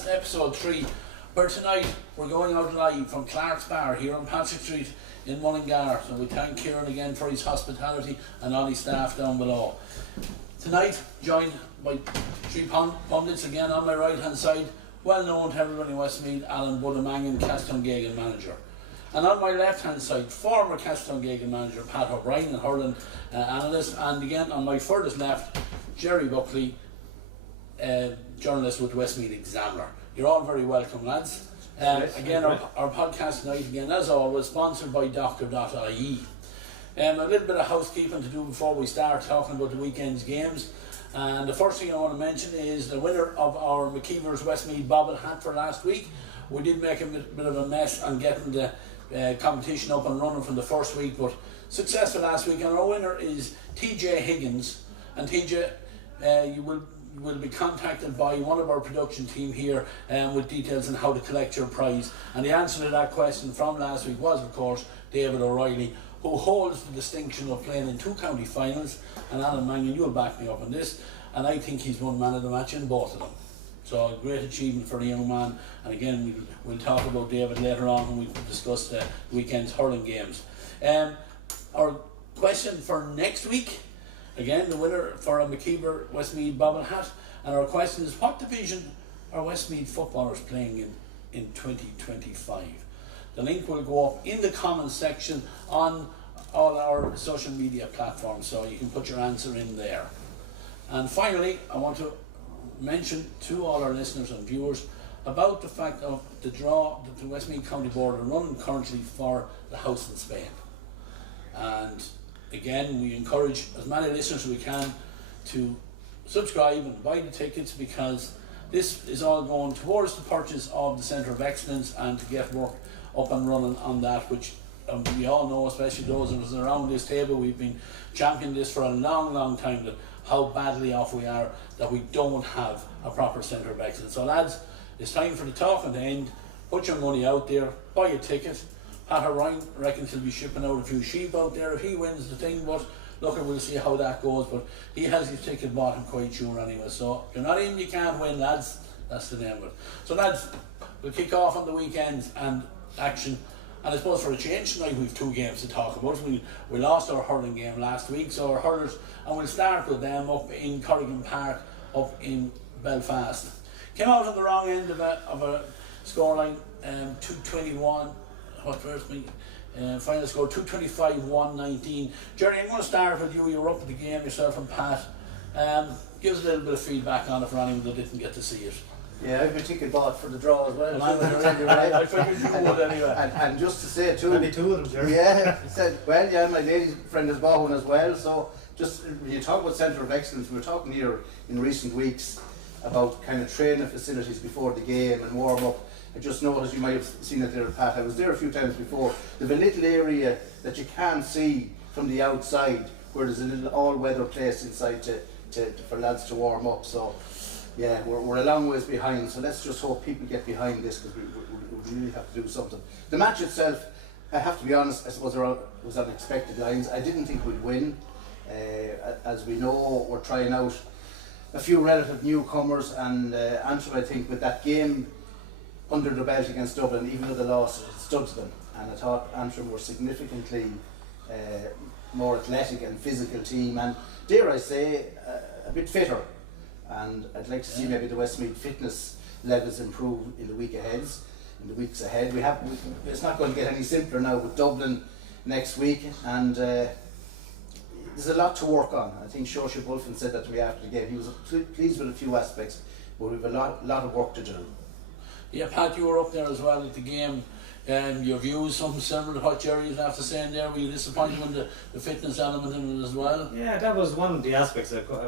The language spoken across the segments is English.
podcast, episode 3, where tonight we're going out live from Clark's Bar here on Patrick Street in Mullingar. So we thank Kieran again for his hospitality and all his staff down below. Tonight, joined by 3 pundits again on my right hand side, well known to everybody in Westmeath, Alan Budd, Mangan, Castletowngagan manager. And on my left hand side, former Castletowngagan manager Pat O'Brien, and Hurling analyst, and again on my furthest left, Gerry Buckley, journalist with Westmeath Examiner. You're all very welcome, lads. Again, our podcast tonight, again as always, sponsored by Doctor.ie. A little bit of housekeeping to do before we start talking about the weekend's games. And the first thing I want to mention is the winner of our McKeever's Westmeath Bobble hat for last week. We did make a bit of a mess on getting the competition up and running from the first week, but successful last week. And our winner is TJ Higgins. And TJ, you will be contacted by one of our production team here with details on how to collect your prize. And the answer to that question from last week was, of course, David O'Reilly, who holds the distinction of playing in 2 county finals. And Alan Mangan, you'll back me up on this, and I think he's won man of the match in both of them. So a great achievement for the young man. And again, we'll talk about David later on when we discuss the weekend's hurling games. Our question for next week, again, the winner for a McKeever Westmeath Bobble hat. And our question is, what division are Westmeath footballers playing in 2025? The link will go up in the comments section on all our social media platforms, so you can put your answer in there. And finally, I want to mention to all our listeners and viewers about the fact of the draw that the Westmeath County Board are running currently for the house in Spain. And again, we encourage as many listeners as we can to subscribe and buy the tickets, because this is all going towards the purchase of the Centre of Excellence and to get work up and running on that, which we all know, especially those of us around this table, we've been championing this for a long time, that how badly off we are that we don't have a proper Centre of Excellence. So lads, it's time for the talking to end. Put your money out there, buy a ticket. Pat O'Brien reckons he'll be shipping out a few sheep out there if he wins the thing, but look, we'll see how that goes. But he has his ticket bought, I'm quite sure anyway. So if you're not in, you can't win, lads. That's the name of it. So lads, we'll kick off on the weekends and action. And I suppose for a change tonight we've 2 games to talk about. We lost our hurling game last week, so our hurlers, and we'll start with them up in Corrigan Park up in Belfast. Came out on the wrong end of a scoreline, 221. Final score 225-119. Gerry, I'm going to start with you. You were up at the game yourself, and Pat. Give us a little bit of feedback on it for anyone that didn't get to see it. Yeah, I've been ticket bought for the draw as well. I figured you would anyway. And just to say too, maybe 2 of them, Gerry. Yeah, he said, well, yeah, my lady friend has bought one as well. So just when you talk about Centre of Excellence, we were talking here in recent weeks about kind of training facilities before the game and warm up. I just noticed, you might have seen it there, Pat, I was there a few times before. There's a little area that you can't see from the outside, where there's a little all-weather place inside for lads to warm up. So yeah, we're a long ways behind, so let's just hope people get behind this, because we really have to do something. The match itself, I have to be honest, I suppose it was on expected lines. I didn't think we'd win. As we know, we're trying out a few relative newcomers, and Antrim, I think, with that game under the belt against Dublin, even though they lost, it stood to them. And I thought Antrim were significantly more athletic and physical team, and dare I say, a bit fitter. And I'd like to see maybe the Westmeath fitness levels improve in the weeks ahead. It's not going to get any simpler now with Dublin next week, and there's a lot to work on. I think Saoirse Bulfin said that to me after the game. He was pleased with a few aspects, but we've a lot of work to do. Yeah, Pat, you were up there as well at the game. Your views, something similar to what Gerry's after saying there. Were you disappointed with the fitness element in it as well? Yeah, that was one of the aspects that I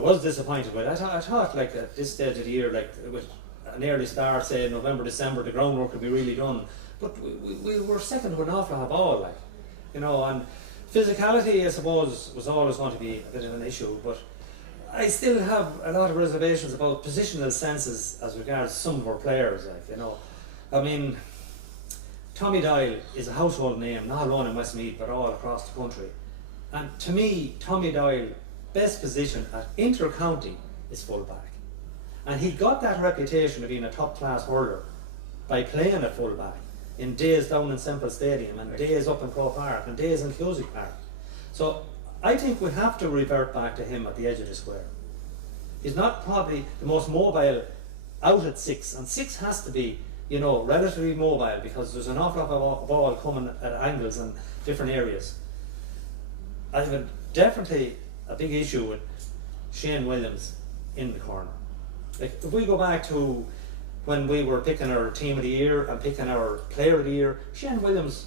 was disappointed with. I thought like at this stage of the year, like with an early start, say November, December, the groundwork would be really done. But we were second with an awful lot of ball, like, you know, and physicality, I suppose, was always going to be a bit of an issue. But I still have a lot of reservations about positional senses as regards some of our players, like, you know. I mean, Tommy Doyle is a household name, not alone in Westmeath, but all across the country. And to me, Tommy Doyle, best position at Intercounty is full back. And he got that reputation of being a top class hurler by playing at full back in days down in Semple Stadium and days up in Croke Park and days in Cusick Park. So I think we have to revert back to him at the edge of the square. He's not probably the most mobile out at 6, and 6 has to be, you know, relatively mobile because there's an awful lot of ball coming at angles and different areas. I have definitely a big issue with Shane Williams in the corner. Like, if we go back to when we were picking our team of the year and picking our player of the year, Shane Williams,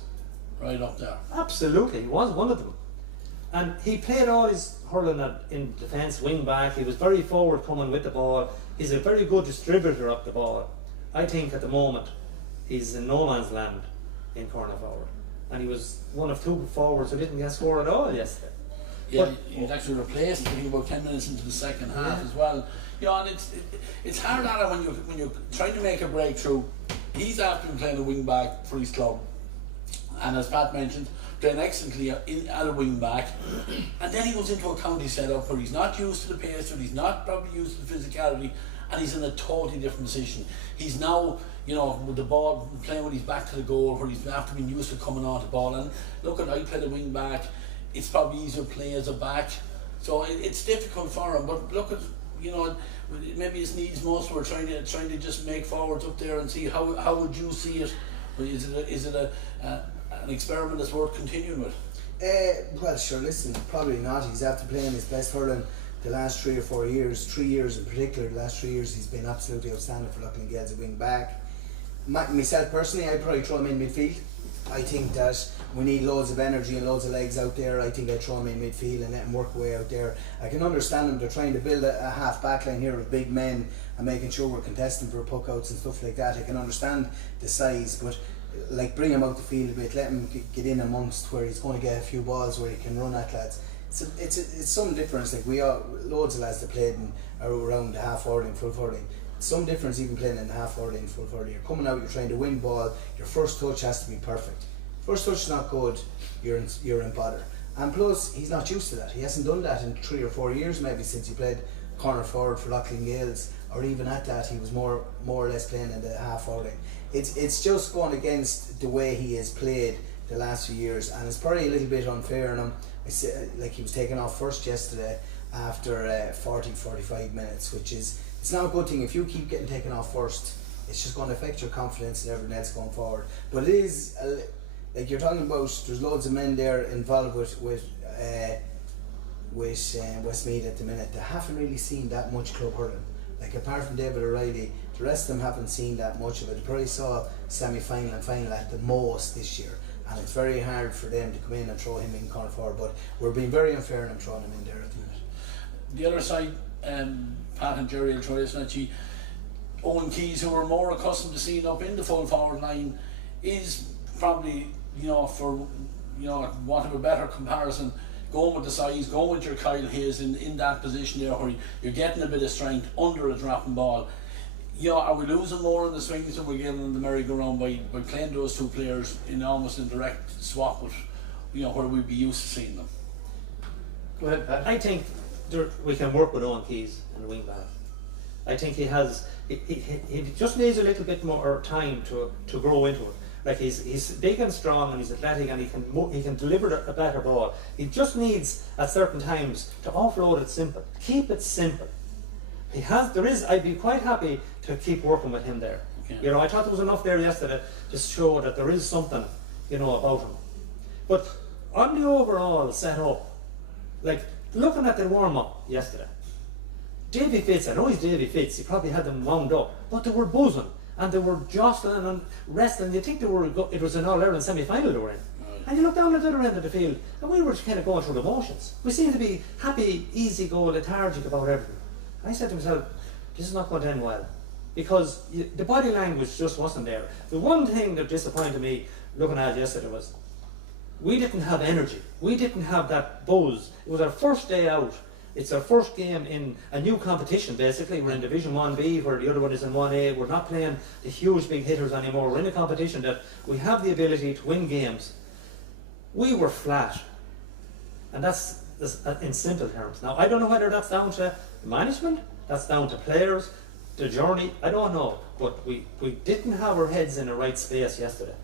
right up there. absolutely, he was one of them. And he played all his hurling in defence, wing back. He was very forward coming with the ball. He's a very good distributor of the ball. I think at the moment he's in no man's land in corner forward. And he was one of 2 forwards who didn't get score at all yesterday. Yeah, he was actually replaced, I think, about 10 minutes into the second half as well. You know, and it's hard at it when you're trying to make a breakthrough. He's after been playing a wing back for his club, and as Pat mentioned, playing excellently at a wing back, and then he goes into a county setup where he's not used to the pace, or he's not probably used to the physicality, and he's in a totally different position. He's now, you know, with the ball, playing with his back to the goal, where he's after being used to coming on the ball. And look, at I play the wing back, it's probably easier to play as a back, so it's difficult for him. But look at, you know, maybe his needs most were trying to just make forwards up there and see how would you see it? Is it an experiment that's worth continuing with? Well, sure, listen, probably not. He's after playing his best hurling the last 3 or 4 years, 3 years in particular. The last 3 years he's been absolutely outstanding for Buckley as a wing back. Myself personally, I'd probably throw him in midfield. I think that we need loads of energy and loads of legs out there. I think I'd throw him in midfield and let him work away out there. I can understand them, they're trying to build a half back line here with big men and making sure we're contesting for puck outs and stuff like that. I can understand the size, but like, bring him out the field a bit, let him get in amongst where he's going to get a few balls where he can run at lads. It's some difference. Like, we are loads of lads that played in around the half hurling, full hurling. Some difference even playing in the half hurling, full hurling. You're coming out, you're trying to win ball. Your first touch has to be perfect. First touch is not good, you're in bother. And plus, he's not used to that. He hasn't done that in 3 or 4 years maybe since he played corner forward for Loughlin Gales, or even at that he was more or less playing in the half hurling. It's just going against the way he has played the last few years, and it's probably a little bit unfair on him. Like, he was taken off first yesterday after 40-45 minutes, which is, it's not a good thing. If you keep getting taken off first, it's just going to affect your confidence and everything else going forward. But it is like you're talking about, there's loads of men there involved with Westmeath at the minute. They haven't really seen that much club hurling. Like, apart from David O'Reilly, the rest of them haven't seen that much of it. They probably saw semi-final and final at the most this year, and it's very hard for them to come in and throw him in corner forward. But we're being very unfair and throwing him in there at the minute. The other side, Pat and Gerry will try this, actually. Owen Keys, who we're more accustomed to seeing up in the full forward line, is probably, you know, for, you know, want of a better comparison, going with the size, going with your Kyle Hayes in that position there where you're getting a bit of strength under a dropping ball. You know, are we losing more in the swings than we're getting in the merry-go-round by playing those 2 players in almost in direct swap with, you know, where we'd be used to seeing them? Go ahead, Pat. I think we can work with Owen Keys in the wing back. I think he just needs a little bit more time to grow into it. Like, he's big and strong and he's athletic and he can deliver a better ball. He just needs at certain times to offload it simple. Keep it simple. I'd be quite happy to keep working with him there. Okay. You know, I thought there was enough there yesterday to show that there is something, you know, about him. But on the overall setup, like, looking at the warm-up yesterday, Davy Fitz, I know he's Davy Fitz, he probably had them wound up, but they were buzzing and they were jostling and wrestling. You think it was an All-Ireland semi-final they were in. And you look down at the other end of the field and we were kind of going through the motions. We seemed to be happy, easy go, lethargic about everything. I said to myself, this is not going to end well, because the body language just wasn't there. The one thing that disappointed me looking at it yesterday was we didn't have energy. We didn't have that buzz. It was our first day out. It's our first game in a new competition, basically. We're in Division 1B, where the other one is in 1A. We're not playing the huge big hitters anymore. We're in a competition that we have the ability to win games. We were flat. And that's in simple terms. Now, I don't know whether that's down to management, that's down to players. the journey, I don't know, but we didn't have our heads in the right space yesterday.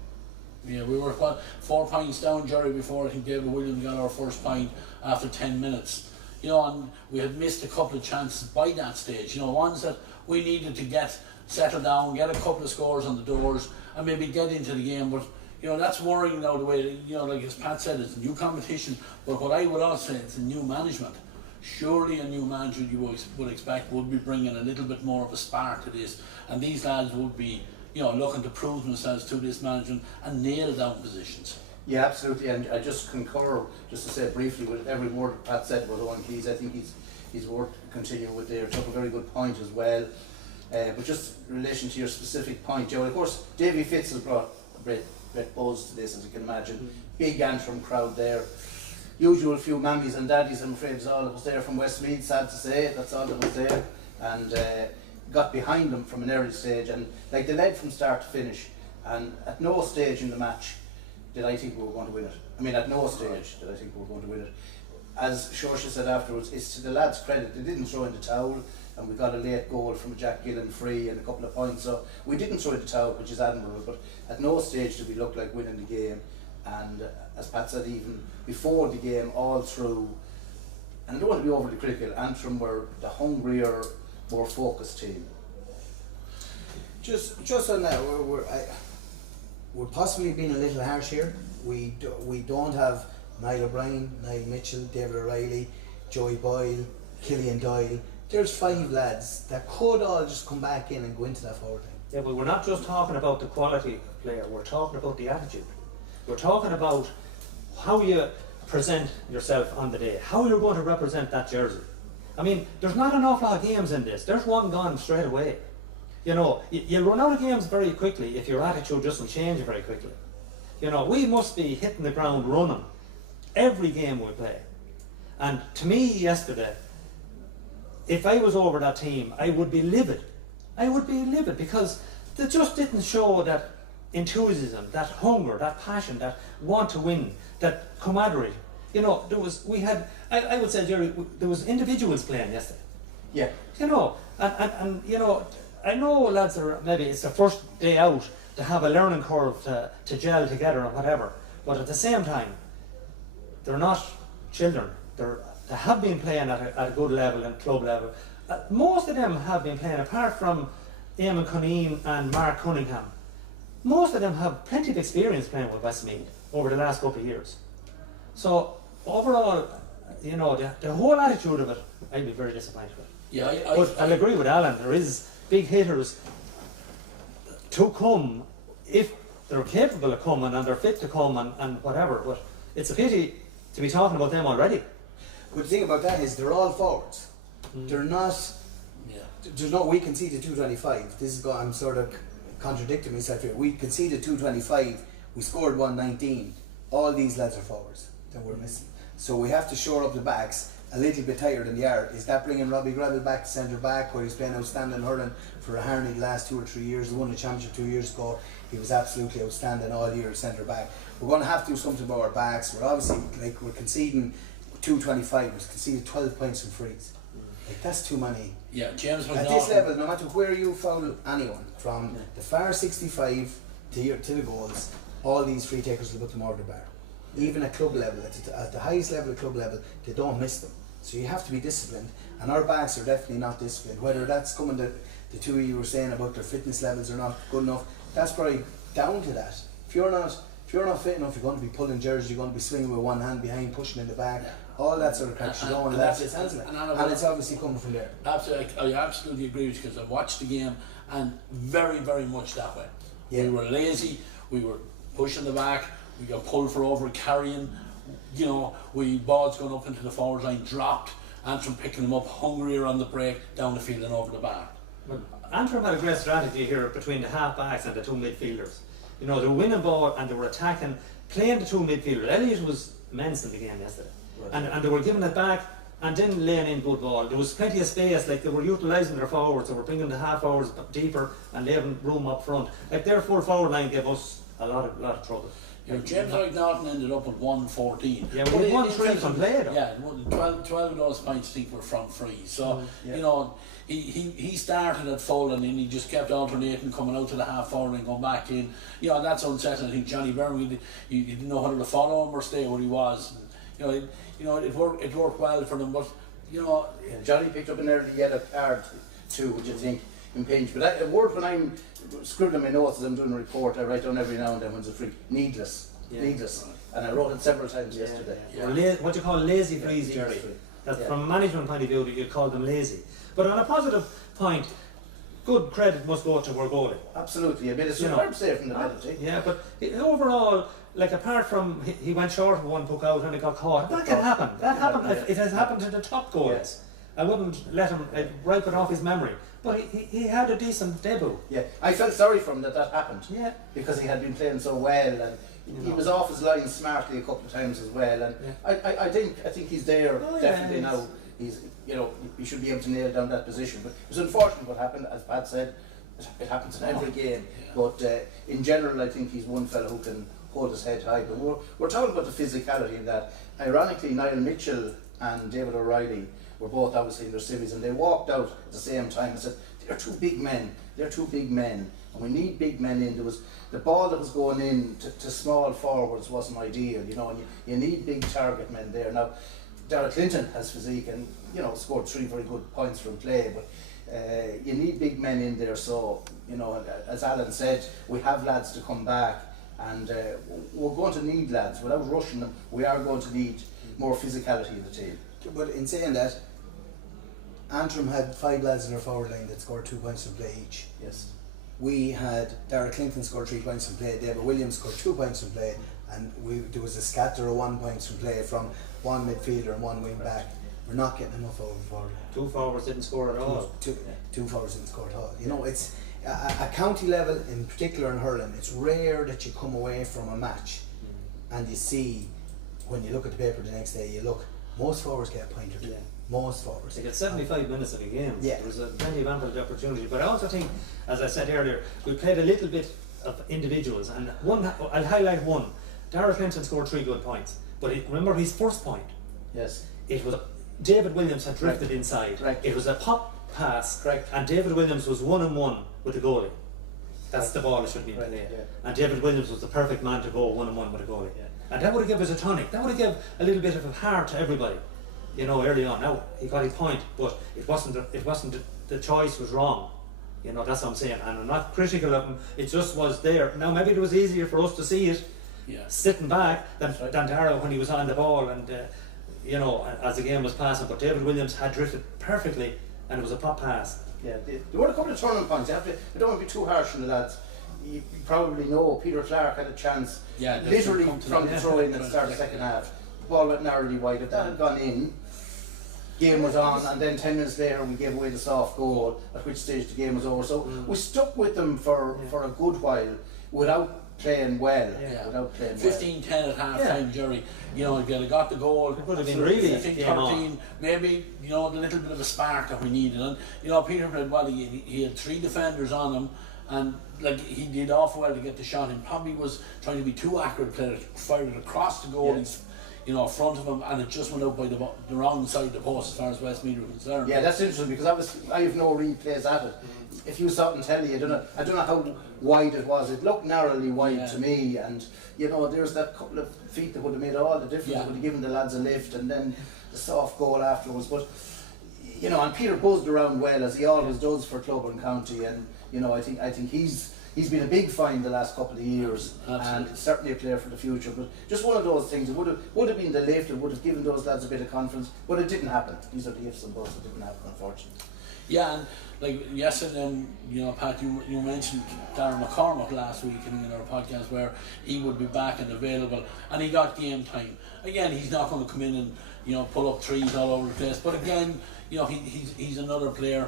Yeah, we were 4 points down, Gerry, before I think David Williams got our first point after 10 minutes. You know, and we had missed a couple of chances by that stage. You know, ones that we needed to get settled down, get a couple of scores on the doors, and maybe get into the game. But you know, that's worrying now. The way, you know, like as Pat said, it's a new competition. But what I would also say, it's a new management. Surely a new manager you would expect would be bringing a little bit more of a spark to this, and these lads would be, you know, looking to prove themselves to this management and nail down positions. Yeah, absolutely, and I just concur, just to say briefly, with every word Pat said about Owen Keys. I think he's worth continuing with there. Took a very good point as well. But just in relation to your specific point, Joe, of course, Davy Fitz has brought a great buzz to this, as you can imagine. Big Antrim crowd there. Usual few mammies and daddies, I'm afraid, is all that was there from Westmeath, sad to say, that's all that was there. And got behind them from an early stage, and like they led from start to finish, and at no stage in the match did I think we were going to win it. I mean, at no stage did I think we were going to win it. As Shorsha said afterwards, it's to the lads' credit, they didn't throw in the towel, and we got a late goal from Jack Gillen free and a couple of points, so we didn't throw in the towel, which is admirable, but at no stage did we look like winning the game. And as Pat said, even before the game, all through, and I don't want to be overly critical, Antrim were the hungrier, more focused team. Just on that, we're possibly being a little harsh here. We don't have Niall O'Brien, Niall Mitchell, David O'Reilly, Joey Boyle, Killian Doyle. There's 5 lads that could all just come back in and go into that forward line. Yeah, but we're not just talking about the quality of player, we're talking about the attitude. We're talking about how you present yourself on the day, how you're going to represent that jersey. I mean, there's not an awful lot of games in this. There's one gone straight away. You know, you'll run out of games very quickly if your attitude doesn't change very quickly. You know, we must be hitting the ground running every game we play. And to me yesterday, if I was over that team, I would be livid. I would be livid because they just didn't show that enthusiasm, that hunger, that passion, that want to win, that camaraderie. You know, I would say, Gerry, there was individuals playing yesterday. Yeah. You know, and you know, I know lads are, maybe it's their first day out to have a learning curve to gel together or whatever, but at the same time, they're not children. They have been playing at a good level and club level. Most of them have been playing, apart from Eamon Cunningham and Mark Cunningham. Most of them have plenty of experience playing with Westmeath over the last couple of years. So overall, you know, the whole attitude of it, I'd be very disappointed with. Yeah, But I'll agree with Alan, there is big hitters to come if they're capable of coming and they're fit to come and whatever, but it's a pity to be talking about them already. But the thing about that is they're all forwards. They're not. Yeah. There's no. We conceded 225. This is. I'm sort of contradicting myself here. We conceded 225. We scored 119. All these lads are forwards that we're missing. So we have to shore up the backs. A little bit tired in the yard. Is that bringing Robbie Gravel back to centre back, where he's playing outstanding hurling for Iarmhi the last 2 or 3 years? He won the championship 2 years ago. He was absolutely outstanding all year at centre back. We're going to have to do something about our backs. We're obviously, like, we're conceding 225. We've conceded 12 points from frees. Like, that's too many. Yeah, James At this level, no matter where you foul anyone, from the far 65 to the goals, all these free takers will put them over the bar. Even at club level, at the highest level of club level, they don't miss them. So you have to be disciplined, and our backs are definitely not disciplined. Whether that's coming to the two of you were saying about their fitness levels are not good enough, that's probably down to that. If you're not fit enough, you're going to be pulling jerseys, you're going to be swinging with one hand behind, pushing in the back, all that sort of crap. You don't want to let it handle it. And it's obviously coming from there. Absolutely, I absolutely agree with you, because I watched the game and very, very much that way. Yeah. We were lazy, we were pushing the back, we got pulled for over carrying, you know, balls going up into the forward line, dropped, Antrim picking them up, hungrier on the break, down the field and over the bar. Well, Antrim had a great strategy here between the half backs and the two midfielders. You know, they were winning ball and they were attacking, playing the two midfielders. Elliott was immense in the game yesterday. Right. And they were giving it back and then laying in good ball. There was plenty of space, like they were utilising their forwards, they were bringing the half forwards deeper and leaving room up front. Like their full forward line gave us a lot of trouble. James Norton ended up with 114. Yeah, but he won 3 from play though. Yeah, 12 of those points I think were from free. So, he started at full and then he just kept alternating, coming out to the half forward and going back in. That's unsettling. I think Johnny Byrne, he didn't know whether to follow him or stay where he was. It worked well for them, but Johnny picked up an early yellow card too, which I think impinged. But a word when I'm scribbling my notes as I'm doing a report, I write down every now and then when it's a free. Needless. And I wrote it several times yesterday. What you call lazy frees, Gerry. From a management point of view, you call them lazy. But on a positive point, good credit must go to our goalie. Absolutely, I mean, it's a superb save from the penalty. Yeah, but overall, like apart from he went short of one puck out and it got caught, that can happen. That happened. It has happened to the top goalies. I wouldn't let him wipe it off his memory. But he had a decent debut. Yeah, I felt sorry for him that happened. Yeah, because he had been playing so well and he was off his line smartly a couple of times as well. And I think he's there definitely now. He's he should be able to nail down that position. But it was unfortunate what happened, as Pat said. It happens in every game. But in general, I think he's one fellow who can hold his head high. But we're talking about the physicality in that. Ironically, Niall Mitchell and David O'Reilly were both obviously in their civvies, and they walked out at the same time and said, they're two big men, and we need big men in. There was the ball that was going in to small forwards wasn't ideal, and you need big target men there. Now, Darragh Clinton has physique and scored 3 very good points from play, but you need big men in there. So as Alan said, we have lads to come back, and we're going to need lads. Without rushing them, we are going to need more physicality in the team. But in saying that, Antrim had 5 lads in their forward line that scored 2 points from play each. Yes. We had Darragh Clinton scored 3 points from play, David Williams scored 2 points from play, and there was a scatter of 1 point from play from one midfielder and one wing back. We're not getting enough over forward line. 2 forwards didn't score at all. Two forwards didn't score at all. It's a county level, in particular in hurling, it's rare that you come away from a match and you see, when you look at the paper the next day, most forwards get a point or two. Most forwards. They get 75 minutes of a game. Yeah. There was plenty of ample opportunity. But I also think, as I said earlier, we played a little bit of individuals, and I'll highlight one. Darragh Clinton scored 3 good points, but remember his first point? Yes. It was David Williams had drifted inside. Correct. It was a pop pass. Correct. And David Williams was 1-on-1 with the goalie. That's the ball that should be in play. Yeah. And David Williams was the perfect man to go 1-on-1 with the goalie. Yeah. And that would have given us a tonic. That would have given a little bit of a heart to everybody. Early on. Now he got his point, but it wasn't. The choice was wrong. That's what I'm saying. And I'm not critical of him. It just was there. Now maybe it was easier for us to see it, sitting back than Darragh when he was on the ball and as the game was passing. But David Williams had drifted perfectly, and it was a pop pass. Yeah, there were a couple of turning points. I don't want to be too harsh on the lads. You probably know Peter Clark had a chance, literally from the throw in at the start of the second half. The ball went narrowly wide. If that had gone in, game was on, and then 10 minutes later we gave away the soft goal, at which stage the game was over. So we stuck with them for a good while without playing well. 15-10 at half time, Gerry. They got the goal. It would have been really 13, maybe, the little bit of a spark that we needed. And, Peter played well. He had 3 defenders on him, and he did awful well to get the shot in. Probably was trying to be too accurate, fired it across the goal. Front of him, and it just went out by the wrong side of the post as far as Westmeath are concerned. Yeah, that's interesting because I have no replays at it. If you saw it on telly, I don't know how wide it was. It looked narrowly wide to me, and there's that couple of feet that would have made all the difference. It would have given the lads a lift, and then the soft goal afterwards. But and Peter buzzed around well, as he always does for club and county, and I think he's been a big find the last couple of years. Absolutely. And certainly a player for the future. But just one of those things, it would have been the lift, it would have given those lads a bit of confidence, but it didn't happen. These are the ifs and buts. It didn't happen, unfortunately. Yeah, and yesterday, Pat, you mentioned Darren McCormack last week in our podcast where he would be back and available, and he got game time. Again, he's not going to come in and pull up threes all over the place, but again, he's another player.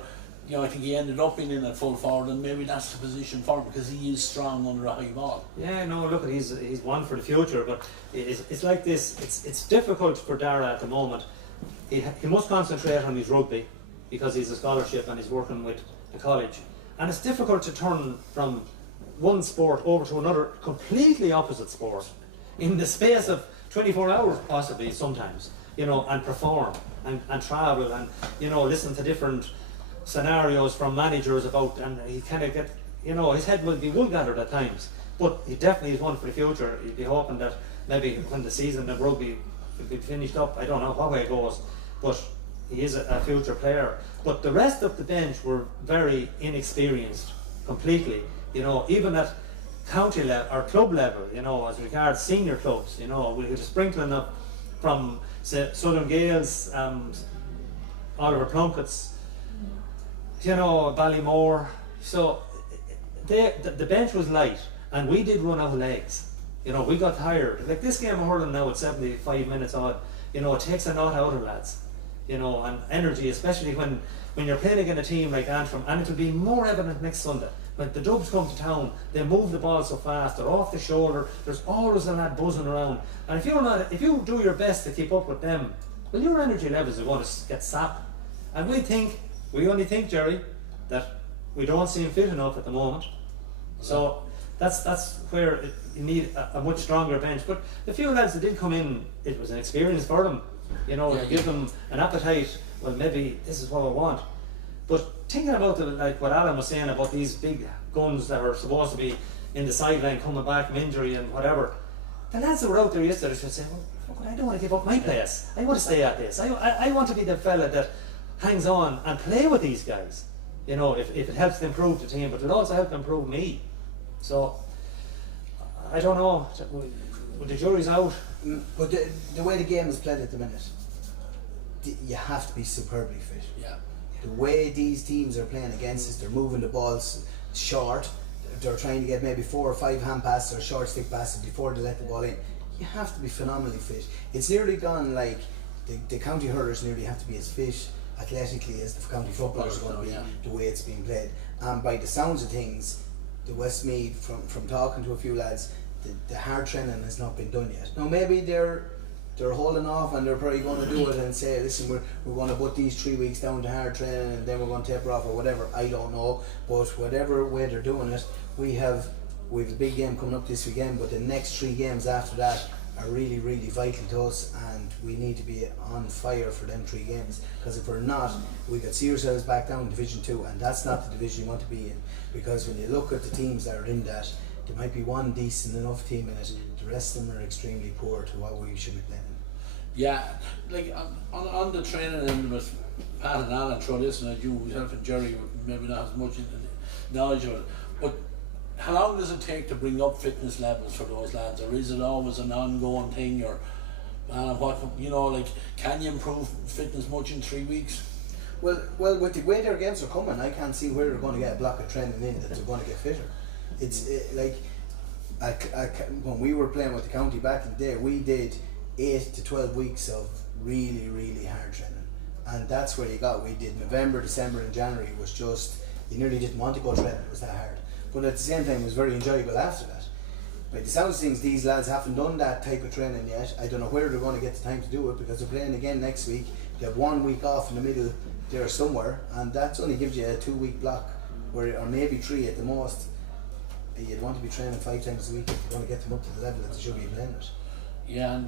I think he ended up being in at full forward, and maybe that's the position for him because he is strong under a high ball. Yeah, no, look, he's one for the future, but it's like this. It's difficult for Darragh at the moment. He must concentrate on his rugby because he's a scholarship and he's working with the college, and it's difficult to turn from one sport over to another completely opposite sport in the space of 24 hours possibly sometimes, you know, and perform and travel and, you know, listen to different scenarios from managers about, and he kind of get, you know, his head will be wool gathered at times, but he definitely is one for the future. He'd be hoping that maybe when the season of rugby will be finished up, I don't know what way it goes, but he is a future player. But the rest of the bench were very inexperienced completely, you know, even at county level or club level, you know, as regards senior clubs, you know, we had a sprinkling of from say Southern Gales, Oliver Plunkett's, you know, Ballymore. So the bench was light, and we did run out of legs. You know, we got tired. Like this game of hurling now at 75 minutes odd, you know, it takes a lot out of lads, you know, and energy, especially when you're playing against a team like Antrim, and it will be more evident next Sunday. When the Dubs come to town, they move the ball so fast, they're off the shoulder, there's always a lad buzzing around. And if you do your best to keep up with them, well, your energy levels are going to get sapped. And we only think, Gerry, that we don't seem fit enough at the moment. So that's where you need a much stronger bench. But the few lads that did come in, it was an experience for them, you know, to give them an appetite. Well, maybe this is what I want. But thinking about like what Alan was saying about these big guns that are supposed to be in the sideline coming back from injury and whatever, the lads that were out there yesterday should say, well, I don't want to give up my place. I want to stay at this. I want to be the fella that hangs on and play with these guys. You know, if it helps to improve the team, but it'll also help to improve me. So, I don't know. Well, the jury's out. But the way the game is played at the minute, you have to be superbly fit. Yeah. The way these teams are playing against us, they're moving the balls short, they're trying to get maybe 4 or 5 hand passes or short stick passes before they let the ball in. You have to be phenomenally fit. It's nearly gone like the county hurlers nearly have to be as fit athletically as the county footballers are going to be, the way it's being played. And by the sounds of things, the Westmeath, from talking to a few lads, the hard training has not been done yet. Now maybe they're holding off and they're probably going to do it and say, listen, we're going to put these 3 weeks down to hard training and then we're going to taper off or whatever. I don't know, but whatever way they're doing it, we have a big game coming up this weekend, but the next 3 games after that are really, really vital to us, and we need to be on fire for them 3 games, because if we're not, we could see ourselves back down in Division 2, and that's not the division you want to be in, because when you look at the teams that are in that, there might be one decent enough team in it, the rest of them are extremely poor to what we should be playing. Yeah, like on the training end of it, Pat and Alan throw this, and you yourself and Gerry would maybe not as much knowledge of it, but how long does it take to bring up fitness levels for those lads, or is it always an ongoing thing, or what, you know, like, can you improve fitness much in 3 weeks? Well, with the way their games are coming, I can't see where they're going to get a block of training in that they're going to get fitter. It's like when we were playing with the county back in the day, we did 8 to 12 weeks of really, really hard training, and that's where you got. We did November, December and January was just, you nearly didn't want to go training, it was that hard, but at the same time it was very enjoyable after that. By the sounds of things, these lads haven't done that type of training yet. I don't know where they're going to get the time to do it, because they're playing again next week. They have 1 week off in the middle there somewhere, and that only gives you a 2 week block, or maybe 3 at the most. You'd want to be training 5 times a week if you're going to get them up to the level that they should be playing at. Yeah, and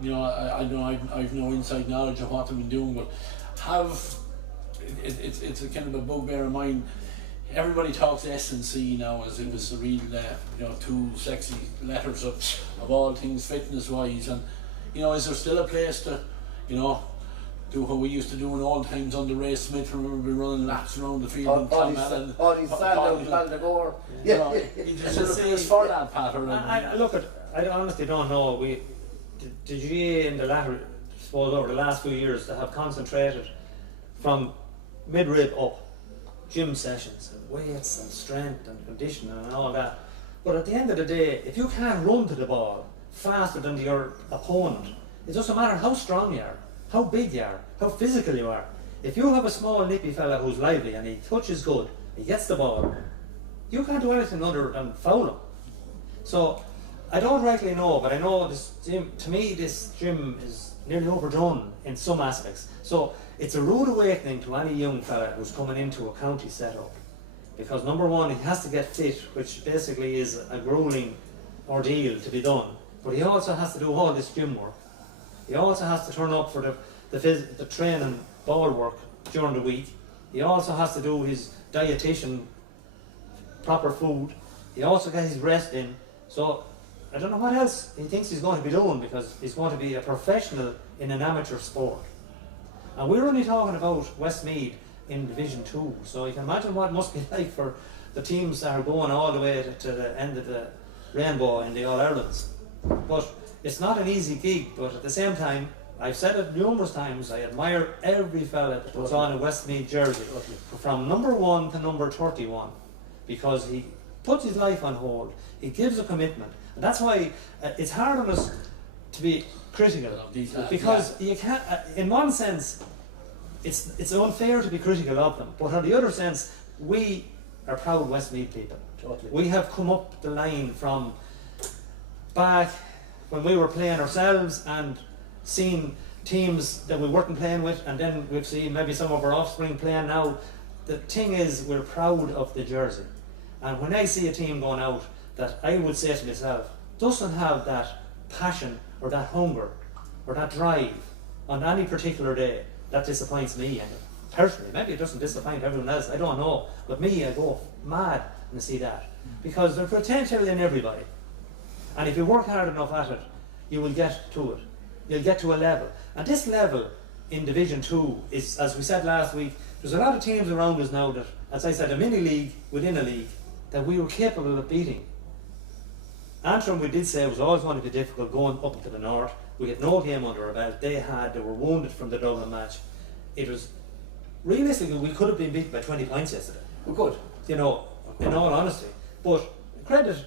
you know, I've no inside knowledge of what they've been doing, but it's a kind of a bugbear of mine. Everybody talks S&C now as if it's a real, you know, 2 sexy letters of all things fitness wise, and you know, is there still a place to, you know, do what we used to do in old times under Ray Smith, when we would be running laps around the field and Tom Allen, Yeah, is there a place for that, Pat? I honestly don't know. The GA in the latter, I suppose, over the last few years, they have concentrated from mid-rib up, gym sessions and weights and strength and conditioning and all that. But at the end of the day, if you can't run to the ball faster than your opponent, it doesn't matter how strong you are, how big you are, how physical you are. If you have a small nippy fella who's lively and he touches good, he gets the ball, you can't do anything other than foul him. So I don't rightly know, but I know this gym, to me this gym is nearly overdone in some aspects. So it's a rude awakening to any young fella who's coming into a county setup, because number one, he has to get fit, which basically is a grueling ordeal to be done. but he also has to do all this gym work. He also has to turn up for the training ball work during the week. He also has to do his dietitian, proper food. He also gets his rest in. So I don't know what else he thinks he's going to be doing, because he's going to be a professional in an amateur sport. And we're only talking about Westmeath in Division 2, so you can imagine what it must be like for the teams that are going all the way to the end of the rainbow in the All-Irelands. But it's not an easy gig, but at the same time, I've said it numerous times, I admire every fella that puts on a Westmeath jersey, from number 1 to number 31, because he puts his life on hold, he gives a commitment. And that's why it's hard on us to be critical, because you can't, in one sense, it's unfair to be critical of them, but on the other sense, we are proud Westmeath people. Totally. We have come up the line from back when we were playing ourselves and seen teams that we weren't playing with, and then we've seen maybe some of our offspring playing now. The thing is, we're proud of the jersey, and when I see a team going out that I would say to myself doesn't have that passion or that hunger or that drive on any particular day, that disappoints me. And personally, maybe it doesn't disappoint everyone else, I don't know, but me, I go mad when I see that, because there's potential in everybody, and if you work hard enough at it, you will get to it. You'll get to a level, and this level in Division 2 is, as we said last week, there's a lot of teams around us now that, as I said, a mini league within a league that we were capable of beating. Antrim, we did say, was always going to be difficult going up to the north. We had no game under our belt. They were wounded from the Dublin match. It was, realistically, we could have been beaten by 20 points yesterday. We could. You know, in all honesty. But credit,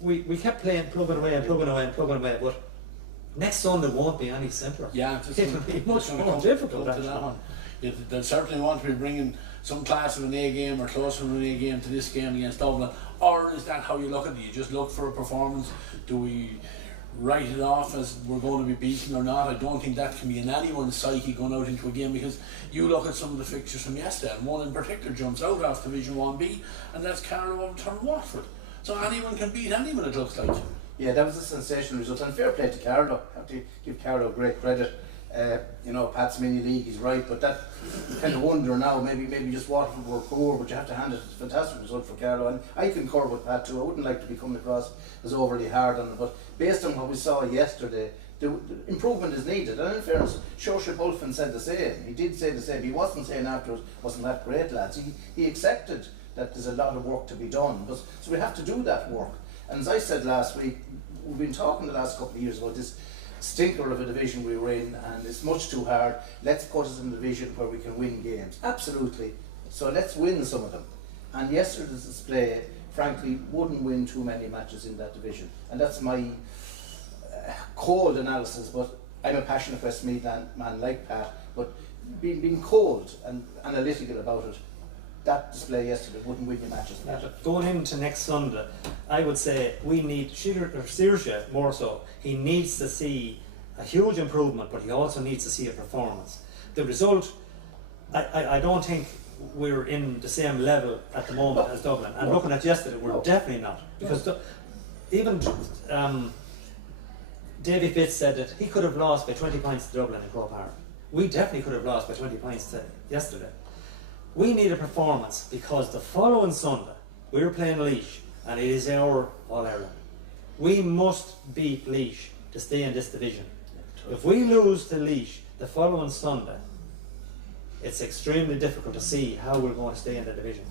we kept playing, plugging away, but next Sunday won't be any simpler. Yeah, it will be much more difficult. To that one. They'll certainly want to be bringing some class of an A game or close to an A game to this game against Dublin. Or is that how you look at it? You just look for a performance? Do we write it off as we're going to be beaten or not? I don't think that can be in anyone's psyche going out into a game, because you look at some of the fixtures from yesterday, and one in particular jumps out off Division 1B, and that's Carlow overturned Watford. So anyone can beat anyone, it looks like. Yeah, that was a sensational result, and fair play to Carlow. I have to give Carlow great credit. You know, Pat's mini league, he's right, but that you kind of wonder now, maybe just Watford were poor, but you have to hand it. It's a fantastic result for Carlow, and I concur with Pat too. I wouldn't like to be coming across as overly hard on it, but based on what we saw yesterday, the improvement is needed. And in fairness, Shosha Bulfin said the same. He did say the same. He wasn't saying afterwards, wasn't that great, lads. He accepted that there's a lot of work to be done, but so we have to do that work. And as I said last week, we've been talking the last couple of years about this stinker of a division we were in, and it's much too hard. Let's put us in a division where we can win games. Absolutely. So let's win some of them. And yesterday's display, frankly, wouldn't win too many matches in that division. And that's my cold analysis, but I'm a passionate Westmeath man like Pat, but being cold and analytical about it, that display yesterday wouldn't win you matches. Going into next Sunday, I would say we need Saoirse more so. He needs to see a huge improvement, but he also needs to see a performance. The result, I don't think we're in the same level at the moment as Dublin. And looking at yesterday, we're definitely not, because even Davy Fitz said that he could have lost by 20 points to Dublin in Croke Park. We definitely could have lost by 20 points to yesterday. We need a performance, because the following Sunday we're playing Laois, and it is our All-Ireland. We must beat Laois to stay in this division. If we lose to Laois the following Sunday, it's extremely difficult to see how we're going to stay in the division.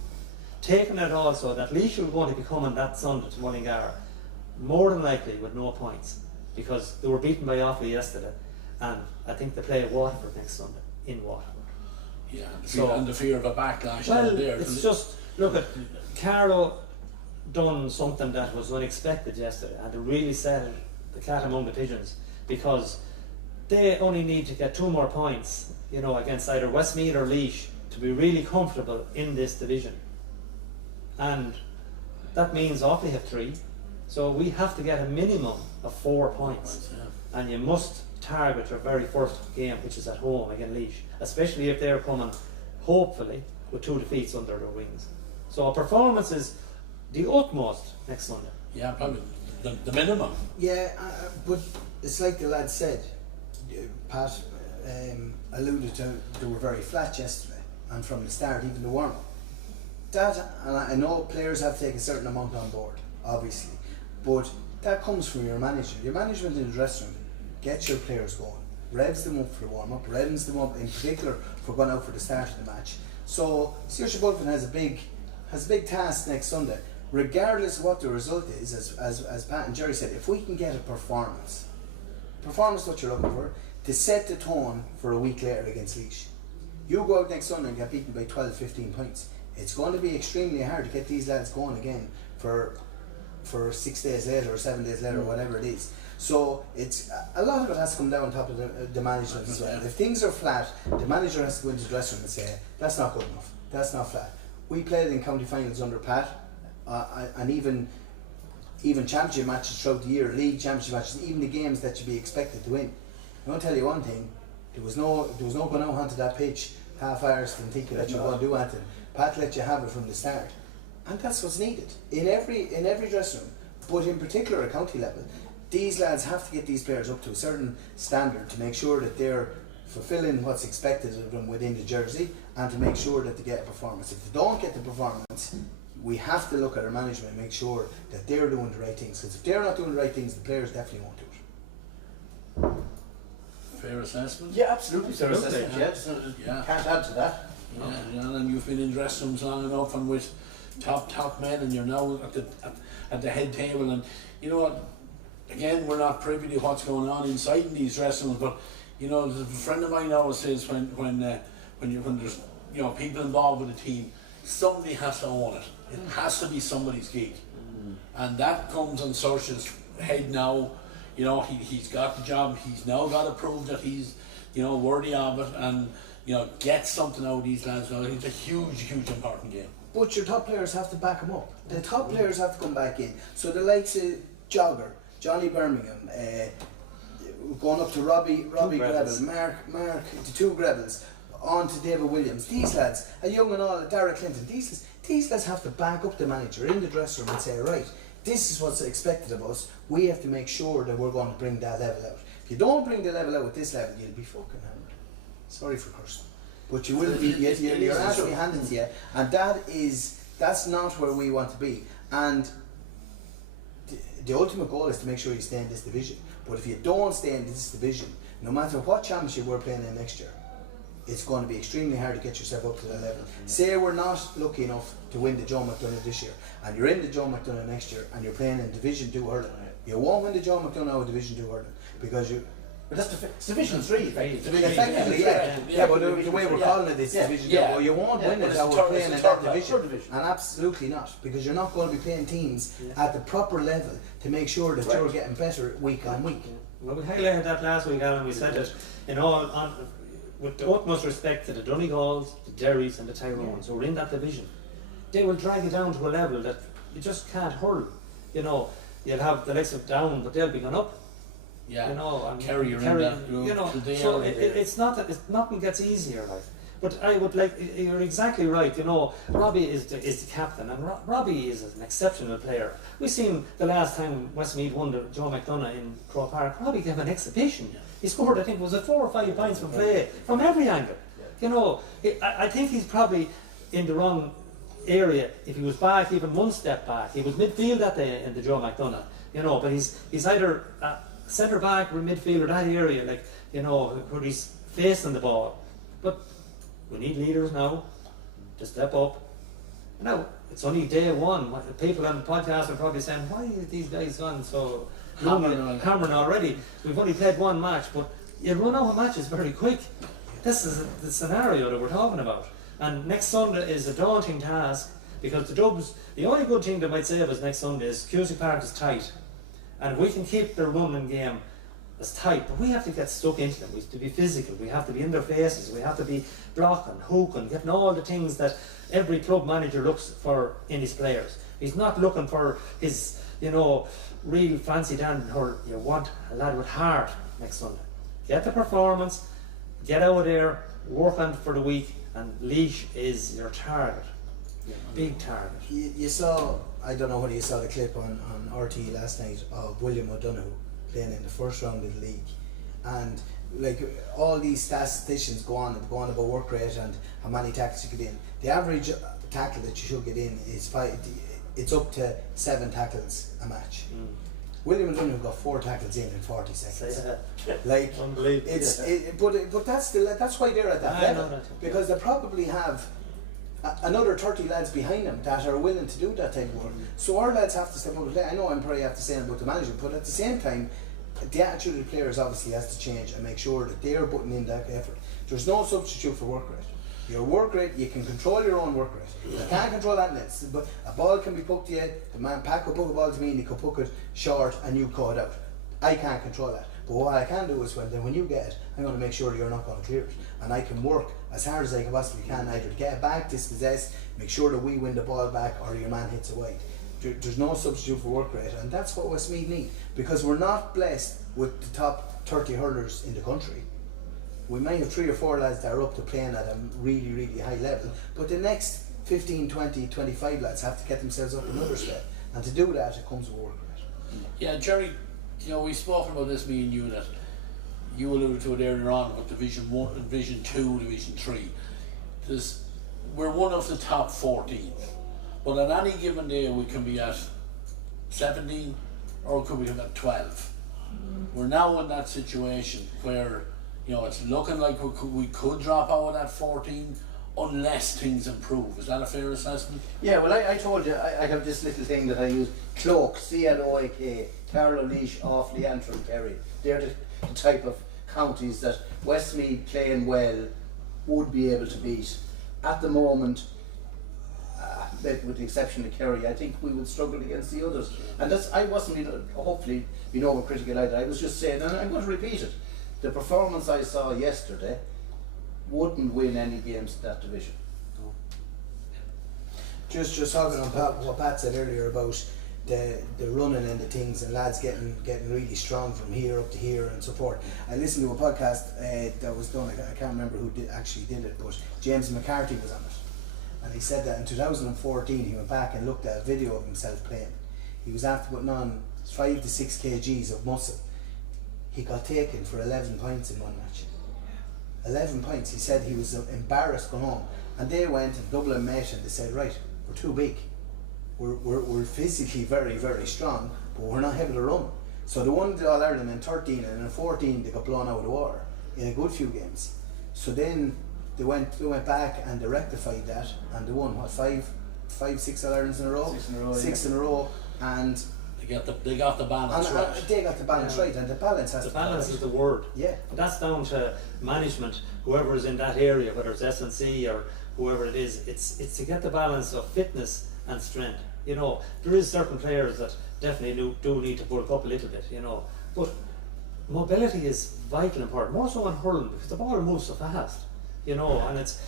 Taking it also that Laois are going to be coming that Sunday to Mullingar, more than likely with no points, because they were beaten by Offaly yesterday, and I think they play Waterford next Sunday in Waterford. Yeah, and the fear of a backlash well, down there. It's just, look at Carlow done something that was unexpected yesterday, and they really set the cat among the pigeons, because they only need to get 2 more points, you know, against either Westmeath or Laois to be really comfortable in this division. And that means Offaly have 3, so we have to get a minimum of 4 points. And you must target your very first game, which is at home against Laois, especially if they're coming, hopefully, with 2 defeats under their wings. So performances the utmost next Sunday. Yeah, probably the minimum. Yeah, but it's like the lad said, Pat alluded to, they were very flat yesterday, and from the start, even the warm-up. That, and I know players have to take a certain amount on board, obviously, but that comes from your manager. Your management in the dressing room gets your players going, revs them up for the warm-up, revs them up in particular for going out for the start of the match. So Saoirse Bulfin has a big task next Sunday, regardless of what the result is. As Pat and Gerry said, if we can get a performance what you're looking for, to set the tone for a week later against Laois. You go out next Sunday and get beaten by 12-15 points. It's going to be extremely hard to get these lads going again for 6 days later or 7 days later or whatever it is. So it's a lot of it has to come down on top of the management as well. If things are flat, the manager has to go into the dressing room and say, that's not good enough, that's not flat. We played in county finals under Pat, and even championship matches throughout the year, league championship matches, even the games that you'd be expected to win. I'm going to tell you one thing, there was no going out onto that pitch half-arsed and thinking that you're going to do anything. Pat let you have it from the start, and that's what's needed in every dressing room, but in particular at county level. These lads have to get these players up to a certain standard to make sure that they're fulfilling what's expected of them within the jersey, and to make sure that they get a performance. If they don't get the performance, we have to look at our management and make sure that they're doing the right things, because if they're not doing the right things, the players definitely won't do it. Fair assessment. Yeah, absolutely. Fair assessment. Yeah. Can't add to that. Yeah, and you've been in dressing rooms long enough and with top men, and you're now at the head table, and you know what? Again, we're not privy to what's going on inside in these dressing rooms, but you know, a friend of mine always says when there's people involved with a team, somebody has to own it. It has to be somebody's gig, and that comes on Saoirse's head now. You know, he's got the job. He's now got to prove that he's worthy of it, and get something out of these lads now. It's a huge important game. But your top players have to back them up. The top players have to come back in. So the likes of Jogger, Johnny Birmingham, going up to Robbie Grebbel, Mark, the two Grebbels, on to David Williams. These lads, a young and all, Dara Clinton, these lads have to back up the manager in the dressing room and say, right, this is what's expected of us. We have to make sure that we're going to bring that level out. If you don't bring the level out at this level, you'll be fucking hammered. Sorry for cursing, but you will be. You're actually handed to you, and that's not where we want to be. And the ultimate goal is to make sure you stay in this division. But if you don't stay in this division, no matter what championship we're playing in next year, it's going to be extremely hard to get yourself up to that level. Say we're not lucky enough to win the Joe McDonagh this year, and you're in the Joe McDonagh next year, and you're playing in Division 2 hurling. You won't win the Joe McDonagh or Division 2 hurling because you. But that's Division 3, effectively. Effectively, yeah. But the way we're calling it is Division 2. Well, you won't win it while we're playing in that division. And absolutely not, because you're not going to be playing teams at the proper level to make sure that you're getting better week on week. Well, we highlighted that last week, Alan. We said that, with the utmost respect to the Donegals, the Gerrys and the Tyrones who are in that division, they will drag you down to a level that you just can't hurl. You'll have the likes of Down, but they'll be gone up. Yeah, and Kerry in that group. So it's nothing gets easier, like. But I would you're exactly right. Robbie is the captain, and Robbie is an exceptional player. We seen the last time Westmeath won the Joe McDonagh in Croke Park. Robbie gave an exhibition. He scored, I think, was it 4 or 5 points from play from every angle. I think he's probably in the wrong area. If he was back even one step back, he was midfield that day in the Joe McDonagh. But he's either centre back or midfield or that area, where he's facing the ball. But we need leaders now to step up. Now, it's only day one. People on the podcast are probably saying, why are these guys gone so hammering already? We've only played one match, but you run out of matches very quick. This is the scenario that we're talking about. And next Sunday is a daunting task, because the only good thing that might save us next Sunday is Cusack Park is tight. And if we can keep the running game as tight, but we have to get stuck into them. We have to be physical, we have to be in their faces, we have to be blocking, hooking, getting all the things that every club manager looks for in his players. He's not looking for his, real fancy Dan hurl. You want a lad with heart next Sunday. Get the performance, get out there, work on it for the week, and Laois is your target. Big target. You saw I don't know whether you saw the clip on RT last night of William O'Donoghue playing in the first round of the league, and like all these statisticians go on about work rate and how many tackles you get in. The average tackle that you should get in is it's up to 7 tackles a match. William O'Donoghue got 4 tackles in 40 seconds. Like, unbelievable. but that's why they're at that level, because they probably have another 30 lads behind them that are willing to do that type of work. So our lads have to step up and play. I know I'm probably have to say about the management, but at the same time, the attitude of the players obviously has to change and make sure that they're putting in that effort. There's no substitute for work rate. Your work rate, you can control your own work rate. You can't control that else. But a ball can be poked to you, the man Pat could poke a ball to me and he could poke it short and you call it out. I can't control that. But what I can do is when you get it, I'm going to make sure you're not going to clear it. And I can work as hard as I possibly can, either to get it back, dispossess, make sure that we win the ball back, or your man hits it wide. There's no substitute for work rate, and that's what Westmeath need, because we're not blessed with the top 30 hurlers in the country. We might have 3 or 4 lads that are up to playing at a really, really high level, but the next 15, 20, 25 lads have to get themselves up another step, and to do that it comes with work rate. Yeah, Gerry, you know, we've spoken about this, me and you, that you alluded to it earlier on about Division 1, Division 2, Division 3. We're one of the top 14, but on any given day we can be at 17 or could be at 12. We're now in that situation where, you know, it's looking like we could drop out of that 14 unless things improve. Is that a fair assessment? Yeah, well, I told you, I have this little thing that I use, Cloak, C-L-O-A-K, Carlow, Laois, Offaly, Antrim, Kerry. They're the type of counties that Westmeath, playing well, would be able to beat. At the moment, with the exception of Kerry, I think we would struggle against the others. And that's, I wasn't hopefully being overcritical either. I was just saying, and I'm going to repeat it, the performance I saw yesterday wouldn't win any games in that division. Just talking on what Pat said earlier about the running and the things and lads getting really strong from here up to here and so forth. I listened to a podcast that was done, I can't remember who actually did it, but James McCarthy was on it. And he said that in 2014 he went back and looked at a video of himself playing. He was after putting on 5 to 6 kgs of muscle. He got taken for 11 points in one match. 11 points. He said he was embarrassed going home. And they went and Dublin met and they said, right, we're too big. We're physically very, very strong, but we're not able to run. So they won the All-Ireland in 13 and in 14 they got blown out of the water in a good few games. So then they went back and they rectified that and they won, what, 6 All-Irelands in a row? 6 in a row, and they got the balance right. They got the balance right, and the balance has the to balance be is the word. Yeah. And that's down to management, whoever is in that area, whether it's S&C or whoever it is. It's to get the balance of fitness and strength. You know, there is certain players that definitely do need to bulk up a little bit, you know. But mobility is vital important, more so in hurling, because the ball moves so fast, you know, and it's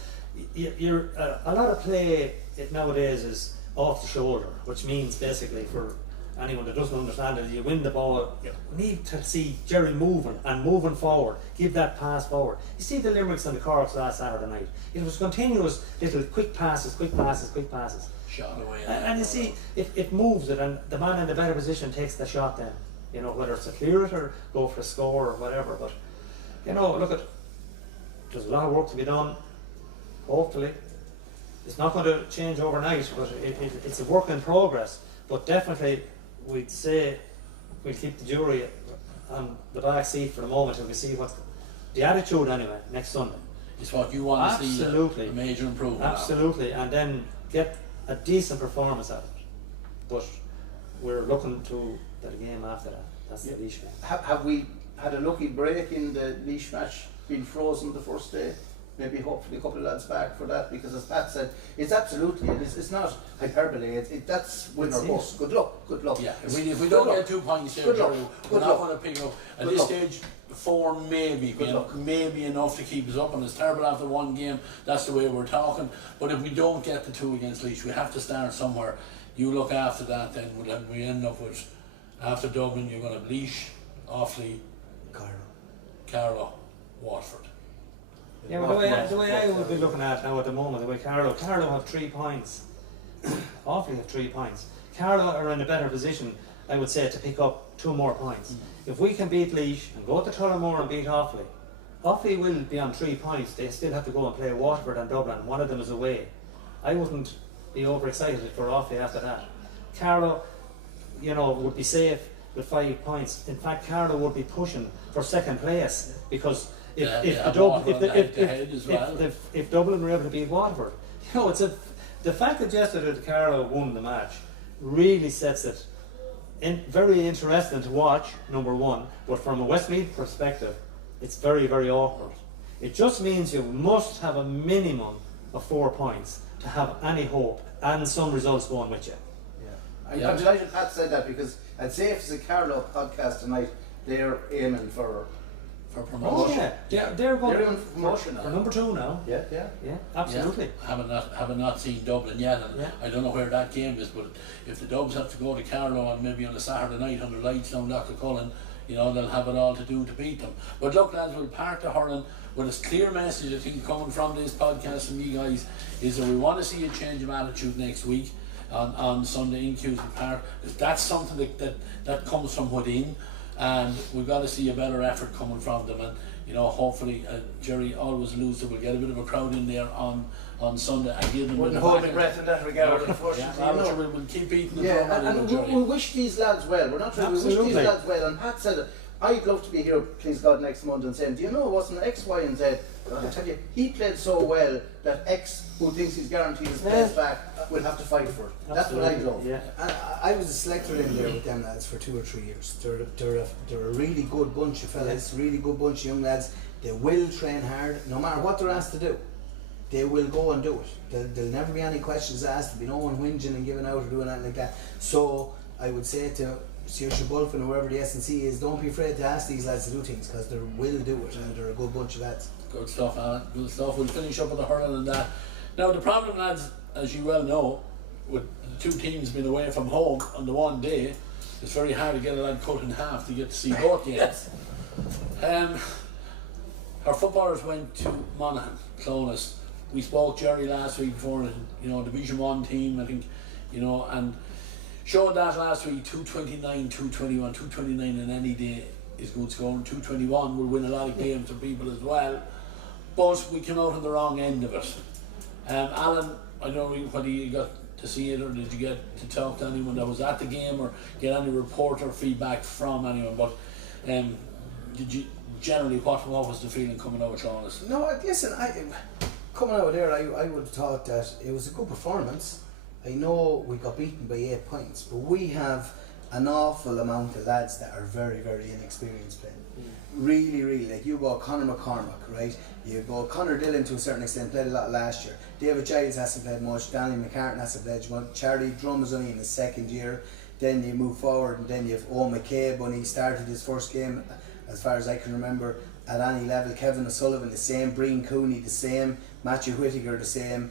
a lot of play nowadays is off the shoulder, which means basically, for anyone that doesn't understand it, you win the ball, you need to see Gerry moving forward, give that pass forward. You see the Limericks and the Corks last Saturday night, it was continuous little quick passes. Shot away. And you see, it moves it, and the man in the better position takes the shot then, you know, whether it's to clear it or go for a score or whatever. But, you know, there's a lot of work to be done, hopefully. It's not going to change overnight, but it's a work in progress. But definitely, we'd say we'll keep the jury on the back seat for the moment and we see what the attitude anyway next Sunday. It's what you want to see, a major improvement. Absolutely, and then get a decent performance out of it. But we're looking to the game after that. That's the Laois game. Have we had a lucky break in the Laois match, being frozen the first day? Maybe hopefully a couple of lads back for that, because as Pat said, it's absolutely, it's not hyperbole, that's win or bust. Good luck. Yeah, if we don't get 2 points there, we're not going to pick up. At this stage, 4 maybe enough to keep us up, and it's terrible after one game, that's the way we're talking. But if we don't get the 2 against Laois, we have to start somewhere. You look after that, then we end up with, after Dublin, you're going to have Laois, Offaly, Carlow, Waterford. Yeah, well, the way I would be looking at it now at the moment, the way Carlow have 3 points, Offaly have 3 points, Carlow are in a better position, I would say, to pick up 2 more points. If we can beat Laois and go to Tullamore and beat Offaly, Offaly will be on 3 points. They still have to go and play Waterford and Dublin. One of them is away. I wouldn't be overexcited for Offaly after that. Carlow, would be safe with 5 points. In fact, Carlow would be pushing for 2nd place because if Dublin were able to beat Waterford, the fact that yesterday Carlow won the match really sets it very interesting to watch, number one, but from a Westmeath perspective, it's very, very awkward. It just means you must have a minimum of 4 points to have any hope and some results going with you. I'm delighted Pat said that, because I'd say if it's a Carlow podcast tonight, they're aiming for promotion. They're going aiming for promotion now. For number 2 now. Yeah, absolutely. Having not seen Dublin yet, and I don't know where that game is, but if the Dubs have to go to Carlow and maybe on a Saturday night under lights down Dr. Cullen, they'll have it all to do to beat them. But look, lads, we'll part the hurling with a clear message, I think, coming from this podcast from you guys, is that we want to see a change of attitude next week on Sunday in Cusack Park. If that's something that comes from within, and we've got to see a better effort coming from them, and hopefully Gerry always alludes that we'll get a bit of a crowd in there on Sunday and give them wouldn't hold my breath in that regard, unfortunately. We'll keep beating them. And we wish these lads well. We're not trying. We wish these lads well. And Pat said it. I'd love to be here, please God, next month and saying, do you know, it wasn't X, Y and Z. I tell you, he played so well that X, who thinks he's guaranteed his place back, will have to fight for it. That's what I'd love. And I was a selector in there with them lads for 2 or 3 years. They're a really good bunch of fellas, really good bunch of young lads. They will train hard, no matter what they're asked to do. They will go and do it. There'll never be any questions asked. There'll be no one whinging and giving out or doing anything like that. So I would say to Saoirse Bulfin or whoever the S&C is, don't be afraid to ask these lads to do things, because they will do it, and they're a good bunch of lads. Good stuff, Alan. Good stuff. We'll finish up with the hurling and that. Now, the problem, lads, as you well know, with the 2 teams being away from home on the one day, it's very hard to get a lad cut in half to get to see both games. Our footballers went to Monaghan, Clonus. We spoke Gerry last week before, Division 1 team, I think, and showed that last week, 229, 221, 229 in any day is good scoring. 221 will win a lot of games for people as well, but we came out on the wrong end of it. Alan, I don't know whether you got to see it or did you get to talk to anyone that was at the game or get any report or feedback from anyone, but did you generally, what was the feeling coming out of Clonus? No, listen, coming out there, I would have thought that it was a good performance. I know we got beaten by 8 points, but we have an awful amount of lads that are very, very inexperienced playing. Really, really. Like you go Conor McCormack, right? You go Conor Dillon to a certain extent, played a lot last year. David Giles hasn't played much. Danny McCartan hasn't played much. Charlie Drum is only in his 2nd year. Then you move forward, and then you have Owen McCabe when he started his first game, as far as I can remember, at any level. Kevin O'Sullivan the same. Breen Cooney the same. Matthew Whittaker the same.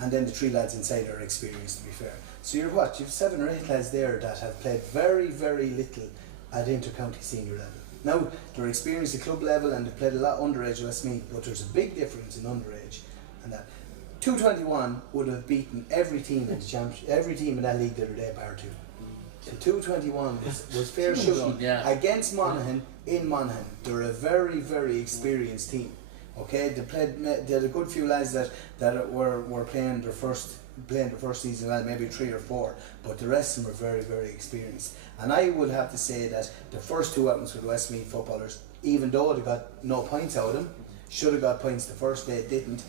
And then the 3 lads inside are experienced, to be fair. So you've 7 or 8 lads there that have played very, very little at Intercounty senior level. Now, they're experienced at club level and they've played a lot underage Westmeath, but there's a big difference in underage. And that 221 would have beaten every team in the championship, every team in that league the other day, bar 2. So 221 was fair shooting against Monaghan in Monaghan. They're a very, very experienced team. Okay, they had a good few lads that were playing their first season, well, maybe 3 or 4, but the rest of them were very, very experienced. And I would have to say that the first 2 outings for the Westmeath footballers, even though they got no points out of them, should have got points the first day, didn't.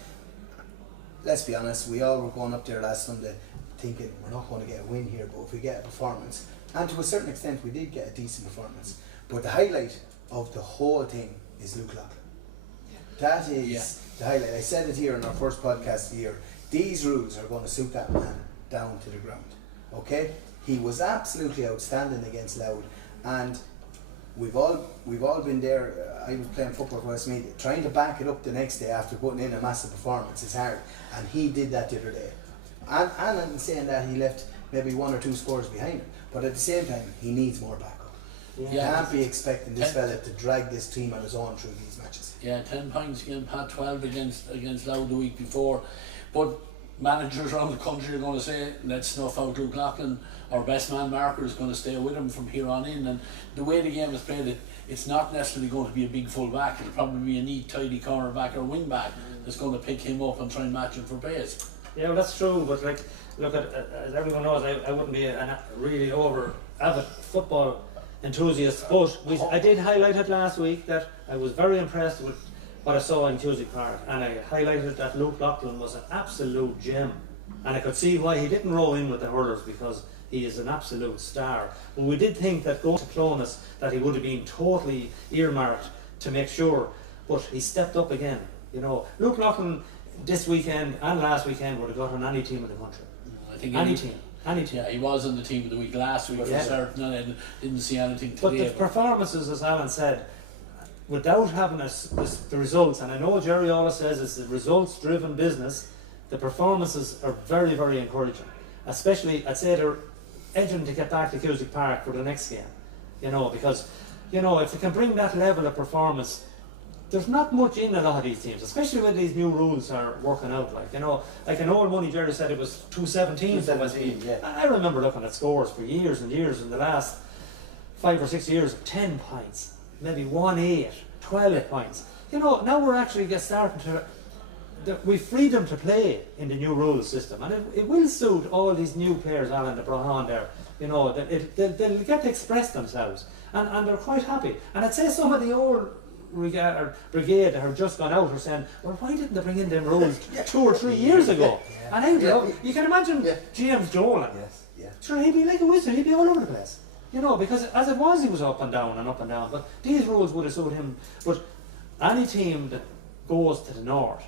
Let's be honest, we all were going up there last Sunday thinking we're not going to get a win here, but if we get a performance, and to a certain extent we did get a decent performance, but the highlight of the whole thing is Luke Loughlin. That is the highlight. I said it here in our first podcast of the year. These rules are going to suit that man down to the ground. Okay? He was absolutely outstanding against Louth, and we've all been there. I was playing football for Westmeath, trying to back it up the next day after putting in a massive performance is hard, and he did that the other day. And I'm saying that he left maybe 1 or 2 scores behind him, but at the same time he needs more backup. You can't be expecting this fella to drag this team on his own through these matches. 10 points against Pat, 12 against Louth the week before. But managers around the country are going to say, let's snuff out Luke Loughlin. Our best man marker is going to stay with him from here on in. And the way the game is played, it's not necessarily going to be a big full back. It'll probably be a neat, tidy corner back or wing back that's going to pick him up and try and match him for pace. Yeah, well, that's true. But like, look at as everyone knows, I wouldn't be a really over avid football enthusiast. But I did highlight it last week that I was very impressed with what I saw in Cusack Park, and I highlighted that Luke Loughlin was an absolute gem, and I could see why he didn't roll in with the Hurlers, because he is an absolute star. And we did think that going to Clonus that he would have been totally earmarked to make sure, but he stepped up again. You know, Luke Loughlin this weekend and last weekend would have got on any team in the country. I think Any team. Yeah, he was in the team of the week last week for certain, and I didn't see anything today. But the performances, as Alan said, without having the results, and I know Gerry always says it's a results-driven business, the performances are very, very encouraging. Especially, I'd say they're edging to get back to Cusack Park for the next game. You know, because, you know, if they can bring that level of performance, there's not much in a lot of these teams, especially when these new rules are working out. Like, you know, like an old money, Gerry said it was 217. 217, yeah. I remember looking at scores for years and years in the last 5 or 6 years, 10 points, maybe 1-8, 12 points. You know, now we're actually starting to. We've freedom to play in the new rules system, and it will suit all these new players Alan that brought on there. You know, they'll get to express themselves, and they're quite happy. And I'd say some of the old brigade that have just gone out are saying, well, why didn't they bring in them rules 2 or 3 years ago? And you can imagine James Dolan. Sure, he'd be like a wizard, he'd be all over the place. You know, because as it was, he was up and down and up and down. But these rules would have suited him. But any team that goes to the north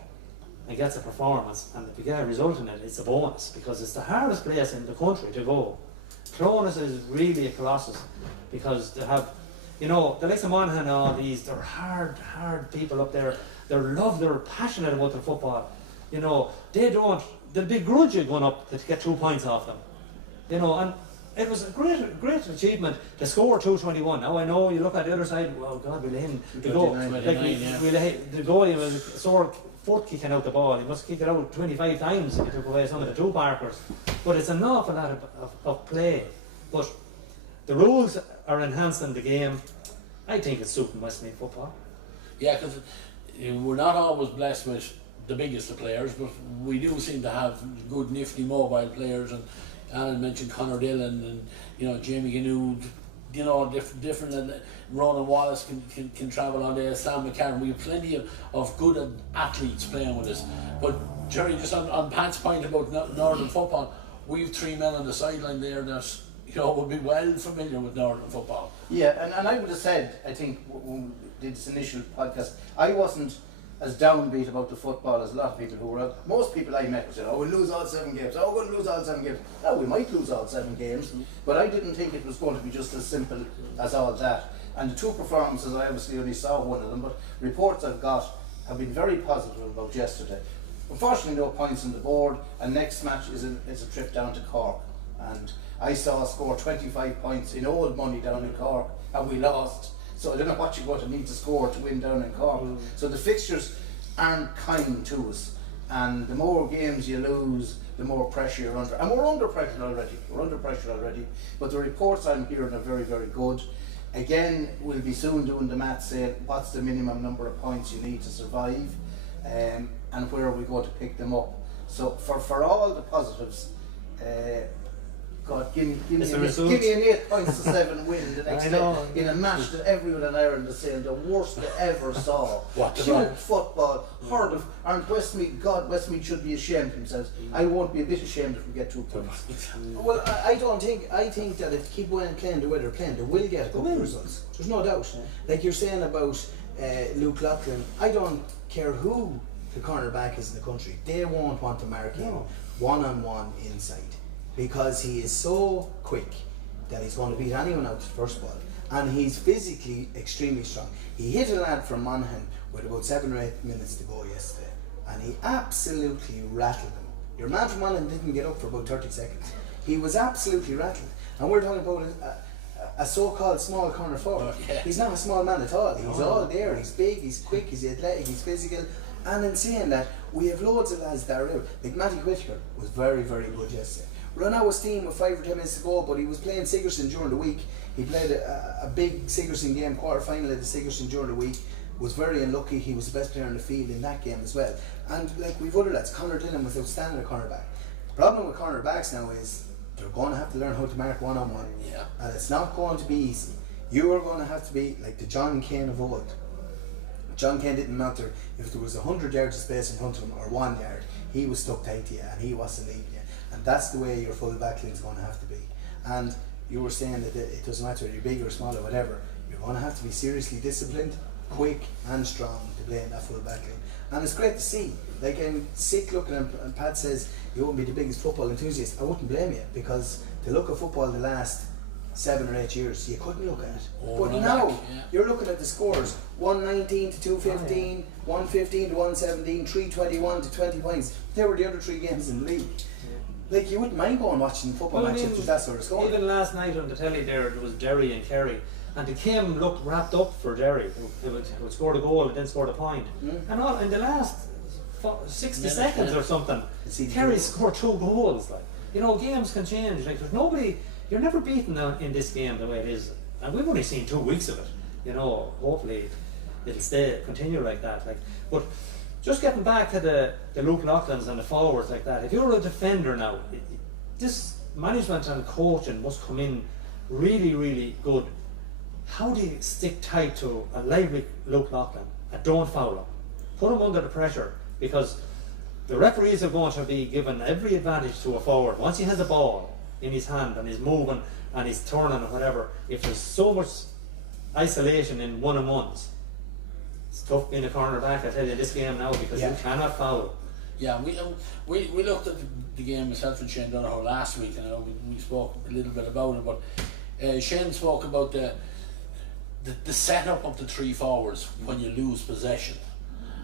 and gets a performance, and if you get a result in it, it's a bonus, because it's the hardest place in the country to go. Clonus is really a colossus, because they have, you know, the likes of Mangan and all these, they're hard people up there. They're passionate about their football. You know, they'll begrudge you going up to get 2 points off them. You know, and it was a great achievement to score 221. Now I know you look at the other side, well, God, we'll him to go. The goalie was a sore foot kicking out the ball. He must kick it out 25 times if he took away some of the two parkers. But it's an awful lot of play. But the rules are enhancing the game. I think it's suiting Westmeath football. Yeah, because we're not always blessed with the biggest of players, but we do seem to have good, nifty, mobile players. And Alan mentioned Conor Dillon, and you know, Jamie Ganood, you know, different, and Ronan Wallace can travel on there, Sam McCarron. We have plenty of good athletes playing with us. But Gerry, just on Pat's point about Northern football, we have 3 men on the sideline there that, you know, would be well familiar with Northern football. Yeah, and I would have said, I think when we did this initial podcast, I wasn't as downbeat about the football as a lot of people who were out. Most people I met were saying, oh, we'll lose all 7 games, oh, we're going to lose all 7 games. No, we might lose all 7 games, but I didn't think it was going to be just as simple as all that. And the 2 performances, I obviously only saw one of them, but reports I've got have been very positive about yesterday. Unfortunately, no points on the board, and next match is a trip down to Cork. And I saw us score 25 points in old money down in Cork, and we lost. So I don't know what you're going to need to score to win down in Cork. So the fixtures aren't kind to us, and the more games you lose, the more pressure you're under. And we're under pressure already. But the reports I'm hearing are very, very good. Again, we'll be soon doing the maths saying what's the minimum number of points you need to survive, and where are we going to pick them up. So for all the positives, God, give me an 8 points to 7 win the next day in a match that everyone in Ireland is saying the worst they ever saw. Cute football, hard and Westmeath should be ashamed of themselves. I won't be a bit ashamed if we get 2 points. Well, I think that if they keep playing the way they're playing, they will get a couple of results. There's no doubt. Like you're saying about Luke Loughlin, I don't care who the cornerback is in the country, they won't want to mark him one-on-one inside, because he is so quick that he's going to beat anyone out first ball, and he's physically extremely strong. He hit a lad from Mangan with about 7 or 8 minutes to go yesterday, and he absolutely rattled him. Your man from Mangan didn't get up for about 30 seconds. He was absolutely rattled, and we're talking about a so-called small corner forward. He's not a small man at all. He's all there. He's big, he's quick, he's athletic, he's physical. And in saying that, we have loads of lads that are out. Like Matty Whittaker was very, very good yesterday. Run out of steam with 5 or 10 minutes to go, but he was playing Sigerson during the week. He played a big Sigerson game, quarter-final at the Sigerson during the week. Was very unlucky. He was the best player on the field in that game as well. And like we've other lads, Conor Dillon was outstanding at cornerback. The problem with cornerbacks now is they're going to have to learn how to mark one-on-one. Yeah. And it's not going to be easy. You are going to have to be like the John Kane of old. John Kane didn't matter if there was 100 yards of space in front of him or 1 yard. He was stuck tight to you and he wasn't leaving you. And that's the way your full back line is going to have to be. And you were saying that it doesn't matter if you're big or small or whatever. You're going to have to be seriously disciplined, quick and strong to play in that full back line. And it's great to see. Like I'm sick looking and Pat says you won't be the biggest football enthusiast. I wouldn't blame you because to look at football the last 7 or 8 years you couldn't look at it. But now you're looking at the scores 119 to 215, 115 to 117, 321 to 20 points. They were the other 3 games in the league. Like you wouldn't mind going watching football matches with that sort of score. Even last night on the telly there was Gerry and Kerry. And the game looked wrapped up for Gerry, who would score a goal and then scored a point. And all in the last 60 seconds or something, Kerry scored 2 goals. Like, you know, games can change. Like there's nobody, you're never beaten in this game the way it is. And we've only seen 2 weeks of it. You know, hopefully it'll continue like that. Like, but just getting back to the Luke Loughlin's and the forwards like that. If you're a defender now, this management and coaching must come in really, really good. How do you stick tight to a lively Luke Loughlin and don't foul him? Put him under the pressure because the referees are going to be given every advantage to a forward. Once he has a ball in his hand and he's moving and he's turning or whatever, if there's so much isolation in one-on-ones, it's tough being a cornerback, I tell you, this game now because you cannot foul. Yeah, we looked at the game myself and Shane Donoghue last week and we spoke a little bit about it, but Shane spoke about the setup of the 3 forwards when you lose possession.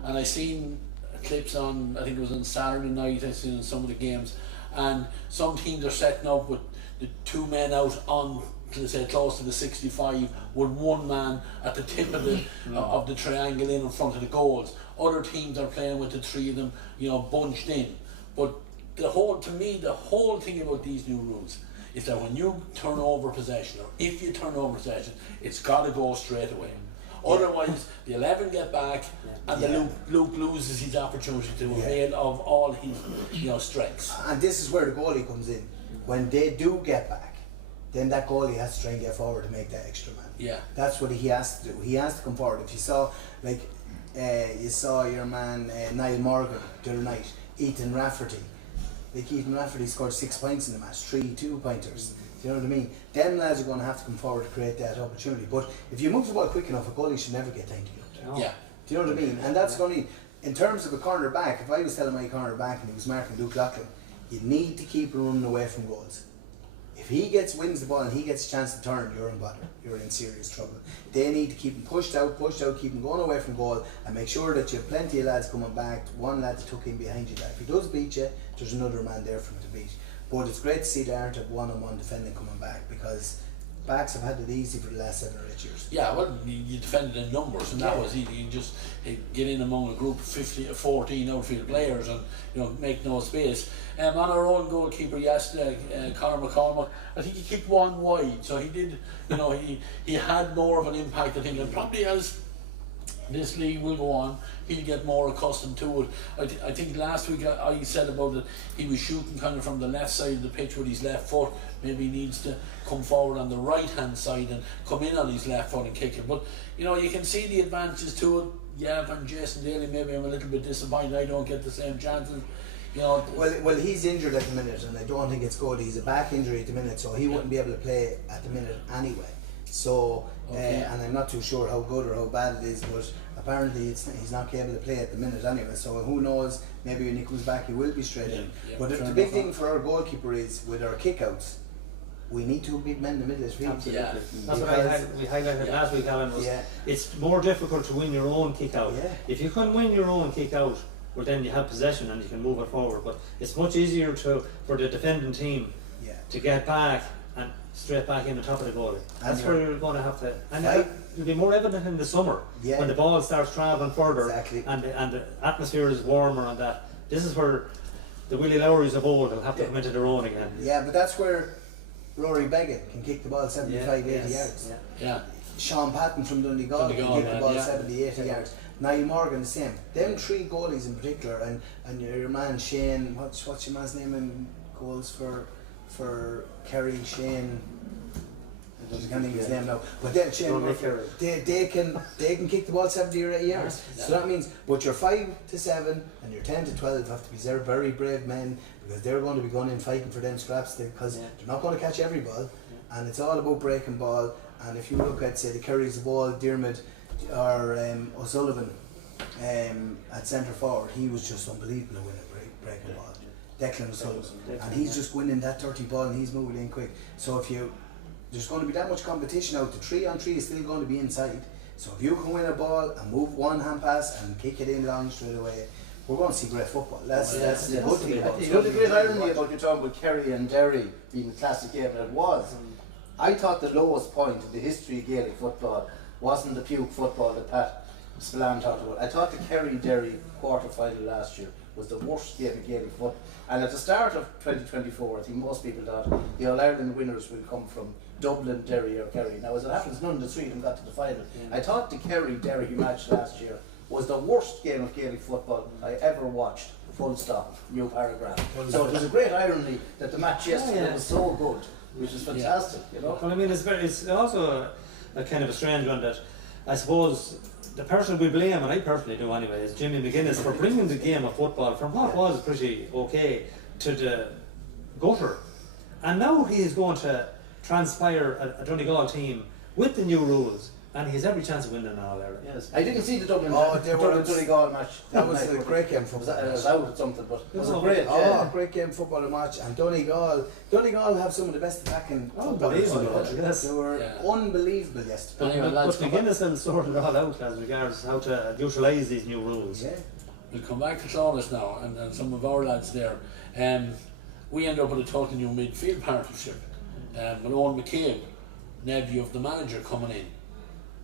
And I seen clips on, I think it was on Saturday night, I seen in some of the games, and some teams are setting up with the 2 men out on, let's say, close to the 65 with 1 man at the tip of the triangle in front of the goals. Other teams are playing with the 3 of them, you know, bunched in. But the whole thing about these new rules is that when you turn over possession, or if you turn over possession, it's got to go straight away. Otherwise, the 11 get back, and Luke loses his opportunity to avail of all his strengths. And this is where the goalie comes in. When they do get back, then that goalie has to try and get forward to make that extra man. Yeah, that's what he has to do. He has to come forward. If you saw, like, you saw your man Niall Morgan the other night, Ethan Rafferty. Like Ethan Rafferty scored 6 points in the match, 3 2-pointers. Do you know what I mean? Them lads are going to have to come forward to create that opportunity. But if you move the ball quick enough, a goalie should never get time to you. Yeah. Do you know what I mean? And that's going to, in terms of a corner back, if I was telling my corner back and he was marking Luke Loughlin, you need to keep him running away from goals. If he wins the ball and he gets a chance to turn, you're in bother. You're in serious trouble. They need to keep him pushed out, keep him going away from goal, and make sure that you have plenty of lads coming back. 1 lad to tuck in behind you. That if he does beat you, there's another man there for him to beat. But it's great to see the art of one-on-one defending coming back because backs have had it easy for the last 7 or 8 years. Yeah, well, you defended in numbers, and that was easy. You just get in among a group of 14 outfield players and make no space. On our own goalkeeper yesterday, Conor McCormack, I think he kicked 1 wide, so he did. He had more of an impact, I think, and probably as this league will go on, he'll get more accustomed to it. I think last week I said about it, he was shooting kind of from the left side of the pitch with his left foot. Maybe he needs to come forward on the right hand side and come in on his left foot and kick it. But you can see the advantages to it. Yeah, and Jason Daly, maybe I'm a little bit disappointed I don't get the same chances. Well, he's injured at the minute, and I don't think it's good. He's a back injury at the minute, so he wouldn't be able to play at the minute anyway. So, and I'm not too sure how good or how bad it is, but apparently he's not able to play at the minute anyway. So who knows? Maybe when he comes back, he will be straight in. Yeah, but the big thing for our goalkeeper is with our kickouts, we need 2 big men in the middle of the field. Absolutely. Yeah. That's what we highlighted last week, Alan. It's more difficult to win your own kick out. Yeah. If you can win your own kick out, well, then you have possession and you can move it forward. But it's much easier for the defending team to get back and straight back in the top of the goalie. That's And where you're going to have to, and Right. it'll be more evident in the summer Yeah. when the ball starts travelling further Exactly. and the atmosphere is warmer and that. This is where the Willie Lowrys of old will have to come into their own again. Yeah, but that's where Rory Beggett can kick the ball 75, 80 yes, yards. Yeah. Sean Patton from Donegal can Donegal, kick the ball yeah. 70, 80 yards. Niall Morgan the same. Them three goalies in particular, and your man Shane, what's your man's name in goals for Kerry, Shane, I can't think of his name now, but then Shane Don't Murphy, make they can kick the ball 70 or 80 yards. Yeah. So that means, but your 5 to 7 and your 10 to 12 have to be very brave men, because they're going to be going in fighting for them scraps, because they're not going to catch every ball, and it's all about breaking ball. And if you look at, say, the Kerry's the ball, Diarmid or O'Sullivan at centre forward, he was just unbelievable winning breaking ball. Declan O'Sullivan, and he's just winning that dirty ball and he's moving in quick. So if there's going to be that much competition out, the 3-on-3 is still going to be inside. So if you can win a ball and move one hand pass and kick it in long straight away, we're going to see great football. That's the good thing about it. You know the great irony about you talking about Kerry and Gerry being a classic game, and it was. I thought the lowest point in the history of Gaelic football wasn't the puke football that Pat Spillane talked about. I thought the Kerry-Derry quarter-final last year was the worst game of Gaelic football. And at the start of 2024, I think most people thought the All-Ireland winners will come from Dublin, Derry or Kerry. Now as it happens, none of the three of them got to the final. I thought the Kerry-Derry match last year was the worst game of Gaelic football I ever watched. Full stop, new paragraph. So it was a great irony that the match yesterday was so good, which is fantastic, you know. Well, I mean, it's also a kind of a strange one that I suppose the person we blame, and I personally do anyway, is Jimmy McGuinness for bringing the game of football from what was pretty okay to the gutter. And now he is going to transpire a Donegal team with the new rules, and he has every chance of winning an All-Ireland. Yes. I didn't see the Dublin Donegal match. That was a great game for I was out at something, but it was a Oh, great. great game football match. And Donegal have some of the best attacking footballers in the Unbelievable, country. yes. They were unbelievable yesterday. Anyway, But lads, McGuinness will sort it all out as regards how to utilise these new rules. Yeah. we'll come back to Clonus now and some of our lads there. We end up with a total new midfield partnership. With Owen McCabe, nephew of the manager, coming in.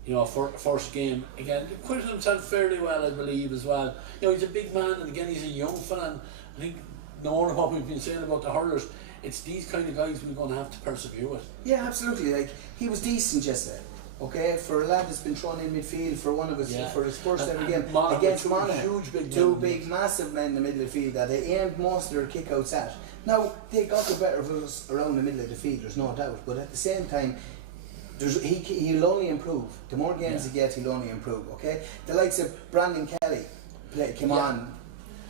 You know, first game again, acquitted himself fairly well, I believe, as well. You know, he's a big man, and again, he's a young fella. And I think, knowing what we've been saying about the hurlers, it's these kind of guys we're going to have to persevere with. Yeah, absolutely. Like, he was decent yesterday. Okay, for a lad that's been thrown in midfield for one of his for his first ever game against Mangan, two big massive men in the middle of the field that they aimed most of their kickouts at. Now they got the better of us around the middle of the field, there's no doubt. But at the same time, he'll only improve. The more games he gets, he'll only improve. Okay, the likes of Brandon Kelly came on.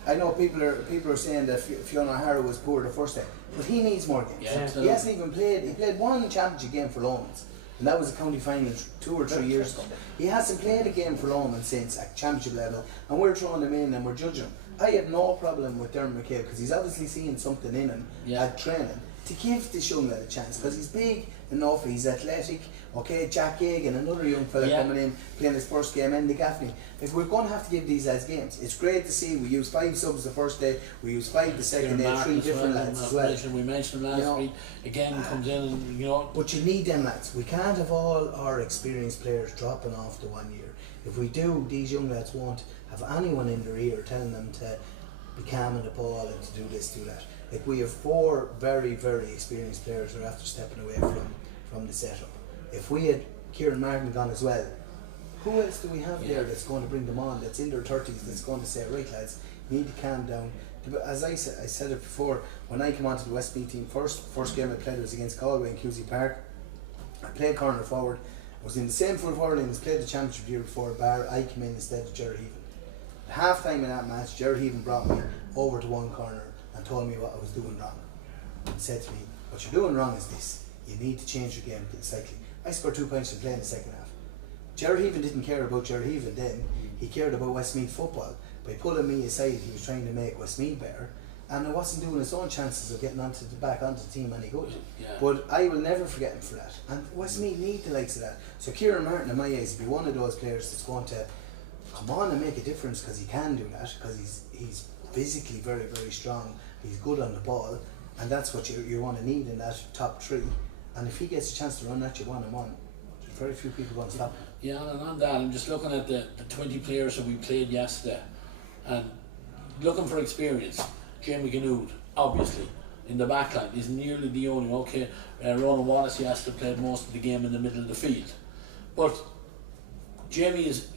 I know people are saying that Fiona O'Hara was poor the first day, but he needs more games. Yeah, he hasn't even played. He played one championship game for Lomans. And that was a county final 2 or 3 years ago. He hasn't played a game for Lomans since at championship level, and we're throwing him in and we're judging him. I have no problem with Dermot McCabe because he's obviously seeing something in him at training to give this young lad a chance because he's big enough, he's athletic. Okay, Jack Egan, another young fella coming in, playing his first game, and the Gavin. Like, we're going to have to give these lads games. It's great to see we use 5 subs the first day, we use 5 the second day, 3 different lads as well. We mentioned him last week, again comes in and, you know. But you need them lads. We can't have all our experienced players dropping off the 1 year. If we do, these young lads won't have anyone in their ear telling them to be calm in the ball and to do this, do that. Like, we have 4 very, very experienced players who are after stepping away from the setup. If we had Kieran Martin gone as well, who else do we have there that's going to bring them on, that's in their 30s, that's going to say, right lads, you need to calm down. As I said it before, when I came onto the Westmeath team, first game I played was against Galway in Cusie Park. I played corner forward. I was in the same full Hurling as played the championship year before, bar I came in instead of Gerry Heaven. At half time in that match, Gerry Heaven brought me over to one corner and told me what I was doing wrong. And said to me, what you're doing wrong is this, you need to change your game slightly. I scored 2 points to play in the second half. Gerry Heaven didn't care about Gerry Heaven then, he cared about Westmeath football. By pulling me aside, he was trying to make Westmeath better, and I wasn't doing his own chances of getting back onto the team any good. But I will never forget him for that. And Westmeath need the likes of that. So Kieran Martin, in my eyes, will be one of those players that's going to come on and make a difference because he can do that, because he's physically very, very strong, he's good on the ball, and that's what you want to need in that top 3. and if he gets a chance to run at you one-on-one, there's very few people going to stop him. Yeah, and on that, I'm just looking at the 20 players that we played yesterday and looking for experience. Jamie Ganood, obviously, in the back line, is nearly the only. Okay, Ronan Wallace yesterday played most of the game in the middle of the field. But Jamie is,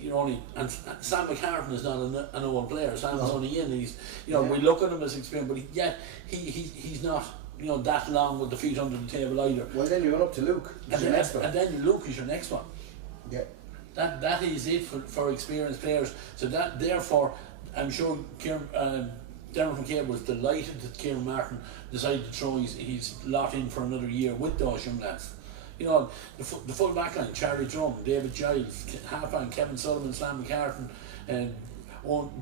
and Sam McCartan is not an old player. Sam's only in. He's, we look at him as experienced, but he's not, that long with the feet under the table either. Well, then you're going up to Luke. And then Luke is your next one. Yeah. That is it for experienced players. So that therefore, I'm sure Dermot McCabe was delighted that Kieran Martin decided to throw his lot in for another year with those young lads. The full back line, Charlie Drum, David Giles, half-back Kevin Sullivan, Slam McCartan, and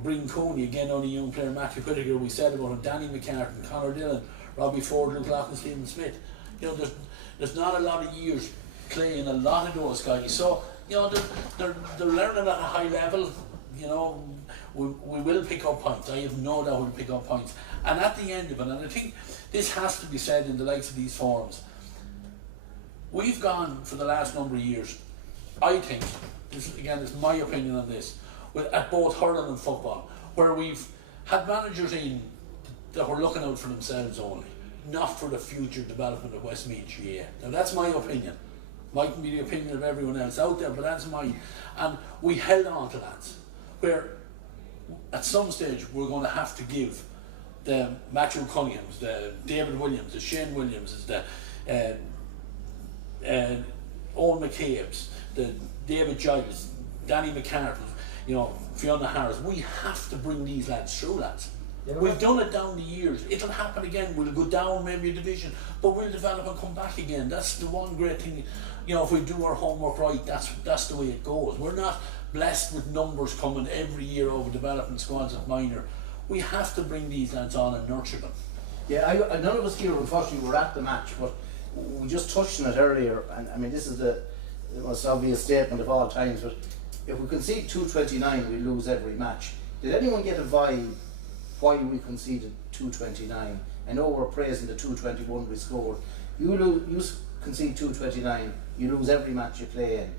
Breen Cooney, again only young player, Matthew Whittaker, we said about him, Danny McCartan, Conor Dillon, Robbie Ford, Luke Loughlin, Stephen Smith. There's not a lot of years playing a lot of those guys. So, they're learning at a high level. We will pick up points. I have no doubt we'll pick up points. And at the end of it, and I think this has to be said in the likes of these forums, we've gone for the last number of years, I think, this is my opinion on this, at both hurling and football, where we've had managers in that were looking out for themselves only, not for the future development of Westmeath GAA. Now that's my opinion. Mightn't be the opinion of everyone else out there, but that's mine. And we held on to that, where at some stage we're going to have to give the Matthew Cunninghams, the David Williams, the Shane Williams, the Owen McCabe's, the David Giles, Danny McCartan, Fiona Harris. We have to bring these lads through, lads. Yeah, we've done it down the years. It'll happen again. We'll go down maybe a division, but we'll develop and come back again. That's the one great thing. If we do our homework right, that's the way it goes. We're not blessed with numbers coming every year over development squads at minor. We have to bring these lads on and nurture them. Yeah, none of us here unfortunately were at the match, but we just touched on it earlier, and I mean this is the most obvious statement of all times, but if we concede 229 we lose every match. Did anyone get a vibe why we conceded 229? I know we're praising the 221 we scored. You concede 229, you lose every match you play in.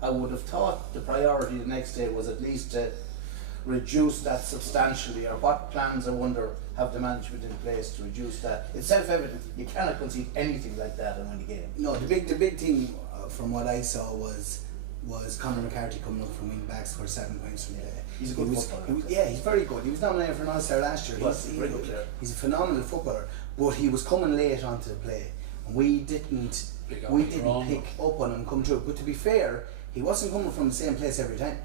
I would have thought the priority the next day was at least to reduce that substantially, or what plans, I wonder, have the management in place to reduce that? It's self-evident, you cannot concede anything like that in any game. No, the big thing from what I saw was Conor McCarthy coming up from wing back, scored 7 points from there. He's a good footballer. He's very good. He was nominated for an All-Star last year. He's a phenomenal footballer, but he was coming late onto the play, and we didn't pick up on him come through. But to be fair, he wasn't coming from the same place every time.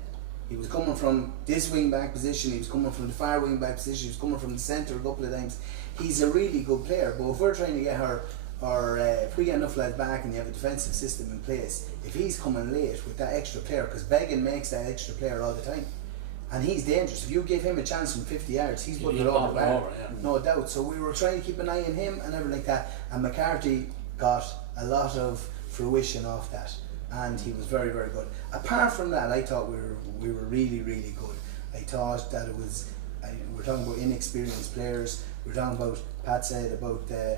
He was coming from this wing back position, he was coming from the far wing back position, he was coming from the centre a couple of times. He's a really good player, but if we're trying to get if we get enough lads back and you have a defensive system in place, if he's coming late with that extra player, because Began makes that extra player all the time, and he's dangerous. If you give him a chance from 50 yards, he's putting it over the bar, no doubt. So we were trying to keep an eye on him and everything like that, and McCarthy got a lot of fruition off that, and he was very, very good. Apart from that, I thought we were really, really good. I thought that we're talking about inexperienced players. We're talking about, Pat said about the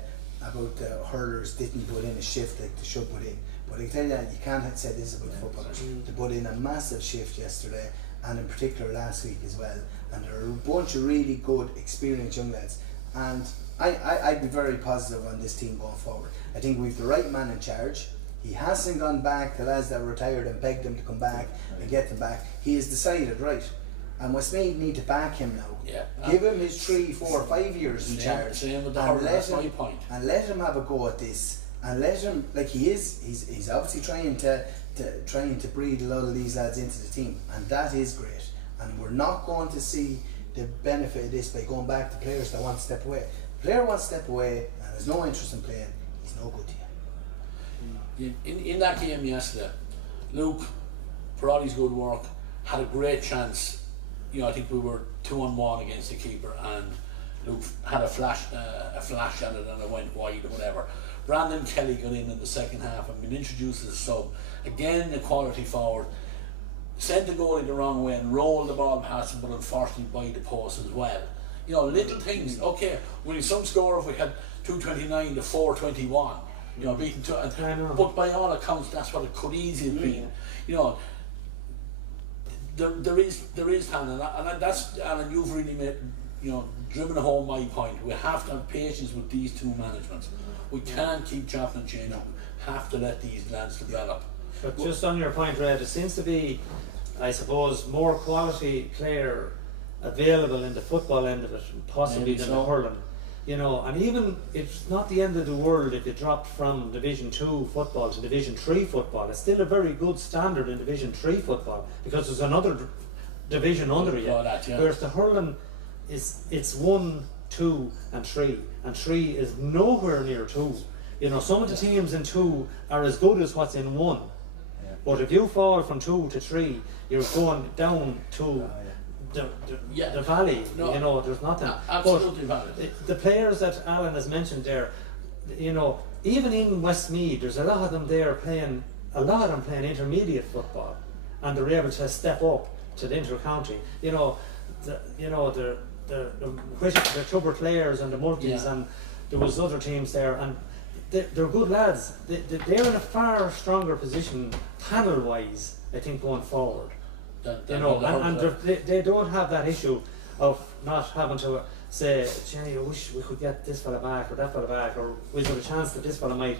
hurlers didn't put in a shift like they should put in. But I can tell you that you can't say this about footballers. They put in a massive shift yesterday, and in particular last week as well. And there are a bunch of really good, experienced young lads. And I'd be very positive on this team going forward. I think we've the right man in charge. He hasn't gone back to lads that were retired and begged them to come back and get them back. He has decided, right, and Westmeath need to back him now. Yeah. Give him his 3, 4, 5 years in charge. Same with the and let him have a go at this. And let him, like he's obviously trying to breed a lot of these lads into the team, and that is great. And we're not going to see the benefit of this by going back to players that want to step away. The player wants to step away and has no interest in playing, he's no good to you. In that game yesterday, Luke, for all his good work, had a great chance. I think we were 2-on-1 against the keeper, and Luke had a flash at it, and it went wide or whatever. Brandon Kelly got in the second half and been introduced as a sub. Again, the quality forward. Sent the goalie the wrong way and rolled the ball past him, but unfortunately by the post as well. Little things. Okay, winning some score if we had 229 to 421. You know, beaten two. I know. But by all accounts, that's what it could easily be. You know, there is talent, and that's Alan. You've really made, you know, driven home my point. We have to have patience with these two managements. We can't keep chopping and changing. We have to let these lads develop. But just on your point, Red, it seems to be, I suppose, more quality player available in the football end of it, possibly than the hurling. You know, and even it's not the end of the world if you dropped from Division 2 football to Division 3 football. It's still a very good standard in Division 3 football because there's another division under it. Whereas the hurling it's 1, 2 and 3, and 3 is nowhere near 2. You know, some of the teams in 2 are as good as what's in 1. But if you fall from 2 to 3, you're going down to the valley. No, you know, there's nothing. Absolutely valid. The players that Alan has mentioned there, you know, even in Westmeath, there's a lot of them there playing. A lot of them playing intermediate football, and they're able to step up to the Intercounty. You know, the Tubber players and the Multis, and there was other teams there, and they're good lads. They're in a far stronger position panel-wise, I think, going forward. You know, and they don't have that issue of not having to say, Jenny, I wish we could get this fella back or that fella back, or we've got a chance that this fella might,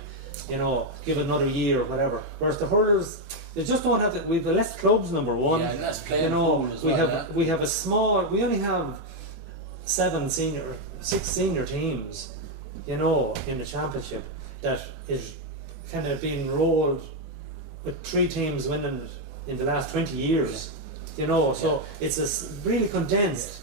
you know, give it another year or whatever. Whereas the hurlers, they just don't have we've the less clubs, number one. Yeah, less playing, you know, as we well, have we have a small. We only have 6 senior teams, you know, in the championship that is kind of being rolled with 3 teams winning in the last 20 years, you know, so it's really condensed,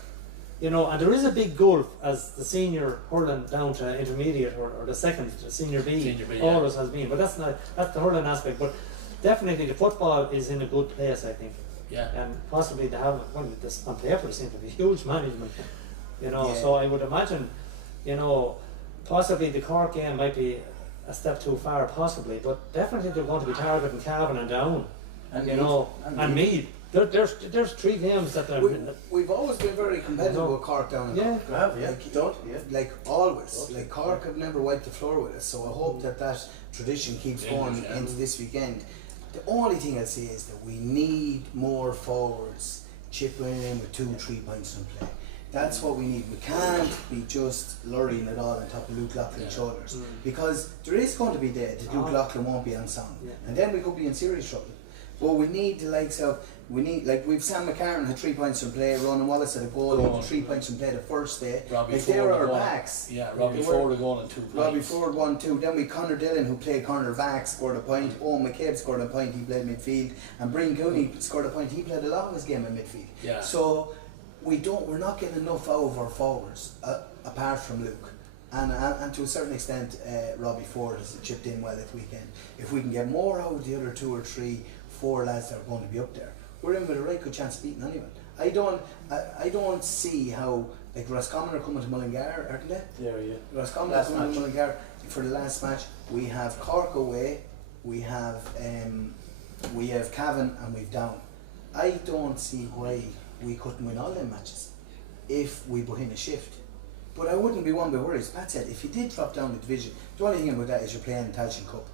you know, and there is a big gulf as the senior hurling down to intermediate or the second senior B always has been, but that's the hurling aspect. But definitely the football is in a good place, I think, and possibly they have, well, this on paper seems to be huge management, you know, so I would imagine, you know, possibly the Cork game might be a step too far, possibly, but definitely they're going to be targeting Cavan and down. And you know, and Meath. There's 3 games that they're. We've always been very competitive with Cork down. Yeah, like always. Like Cork have never wiped the floor with us. So I hope that tradition keeps going into this weekend. The only thing I'd say is that we need more forwards chipping in with 2-3 points in play. That's what we need. We can't be just lurrying it all on top of Luke Loughlin's shoulders, because there is going to be dead that Luke Loughlin won't be on song, and then we could be in serious trouble. But we need the likes of, we've Sam McCarron had 3 points in play, Ronan Wallace had a goal, he had 3 points in play the first day. Robbie Ford our backs. Yeah, Robbie Ford a goal and 2 points. Robbie Ford 1-2. Then we Conor Dillon, who played corner back, scored a point. Owen McCabe scored a point, he played midfield. And Brian Cooney scored a point, he played a lot of his game in midfield. Yeah. So we're not getting enough out of our forwards apart from Luke. And to a certain extent, Robbie Ford has chipped in well this weekend. If we can get more out of the other 2 or 3, 4 lads that are going to be up there, we're in with a right good chance of beating anyone. I don't see how, like, Roscommon are coming to Mullingar, aren't they? Yeah. Roscommon are coming to Mullingar for the last match. We have Cork away, we have Cavan, and we've Down. I don't see why we couldn't win all them matches if we put in a shift. But I wouldn't be one bit worried. As Pat said, if you did drop down the division, the only thing about that is you're playing the Tailteann Cup.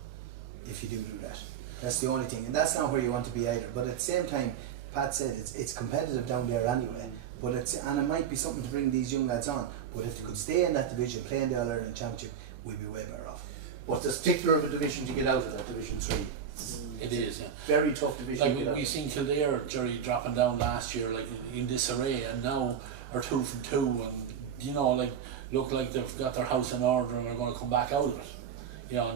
If you do that, that's the only thing, and that's not where you want to be either. But at the same time, Pat said it's competitive down there anyway. But it might be something to bring these young lads on. But if they could stay in that division, playing the All-Ireland Championship, we'd be way better off. What's the stickler of a division to get out of that, Division 3? It is, very tough division. Like we seen Kildare, Gerry, dropping down last year, like in disarray, and now are 2 from 2, and you know, like look like they've got their house in order and are going to come back out of it. You know,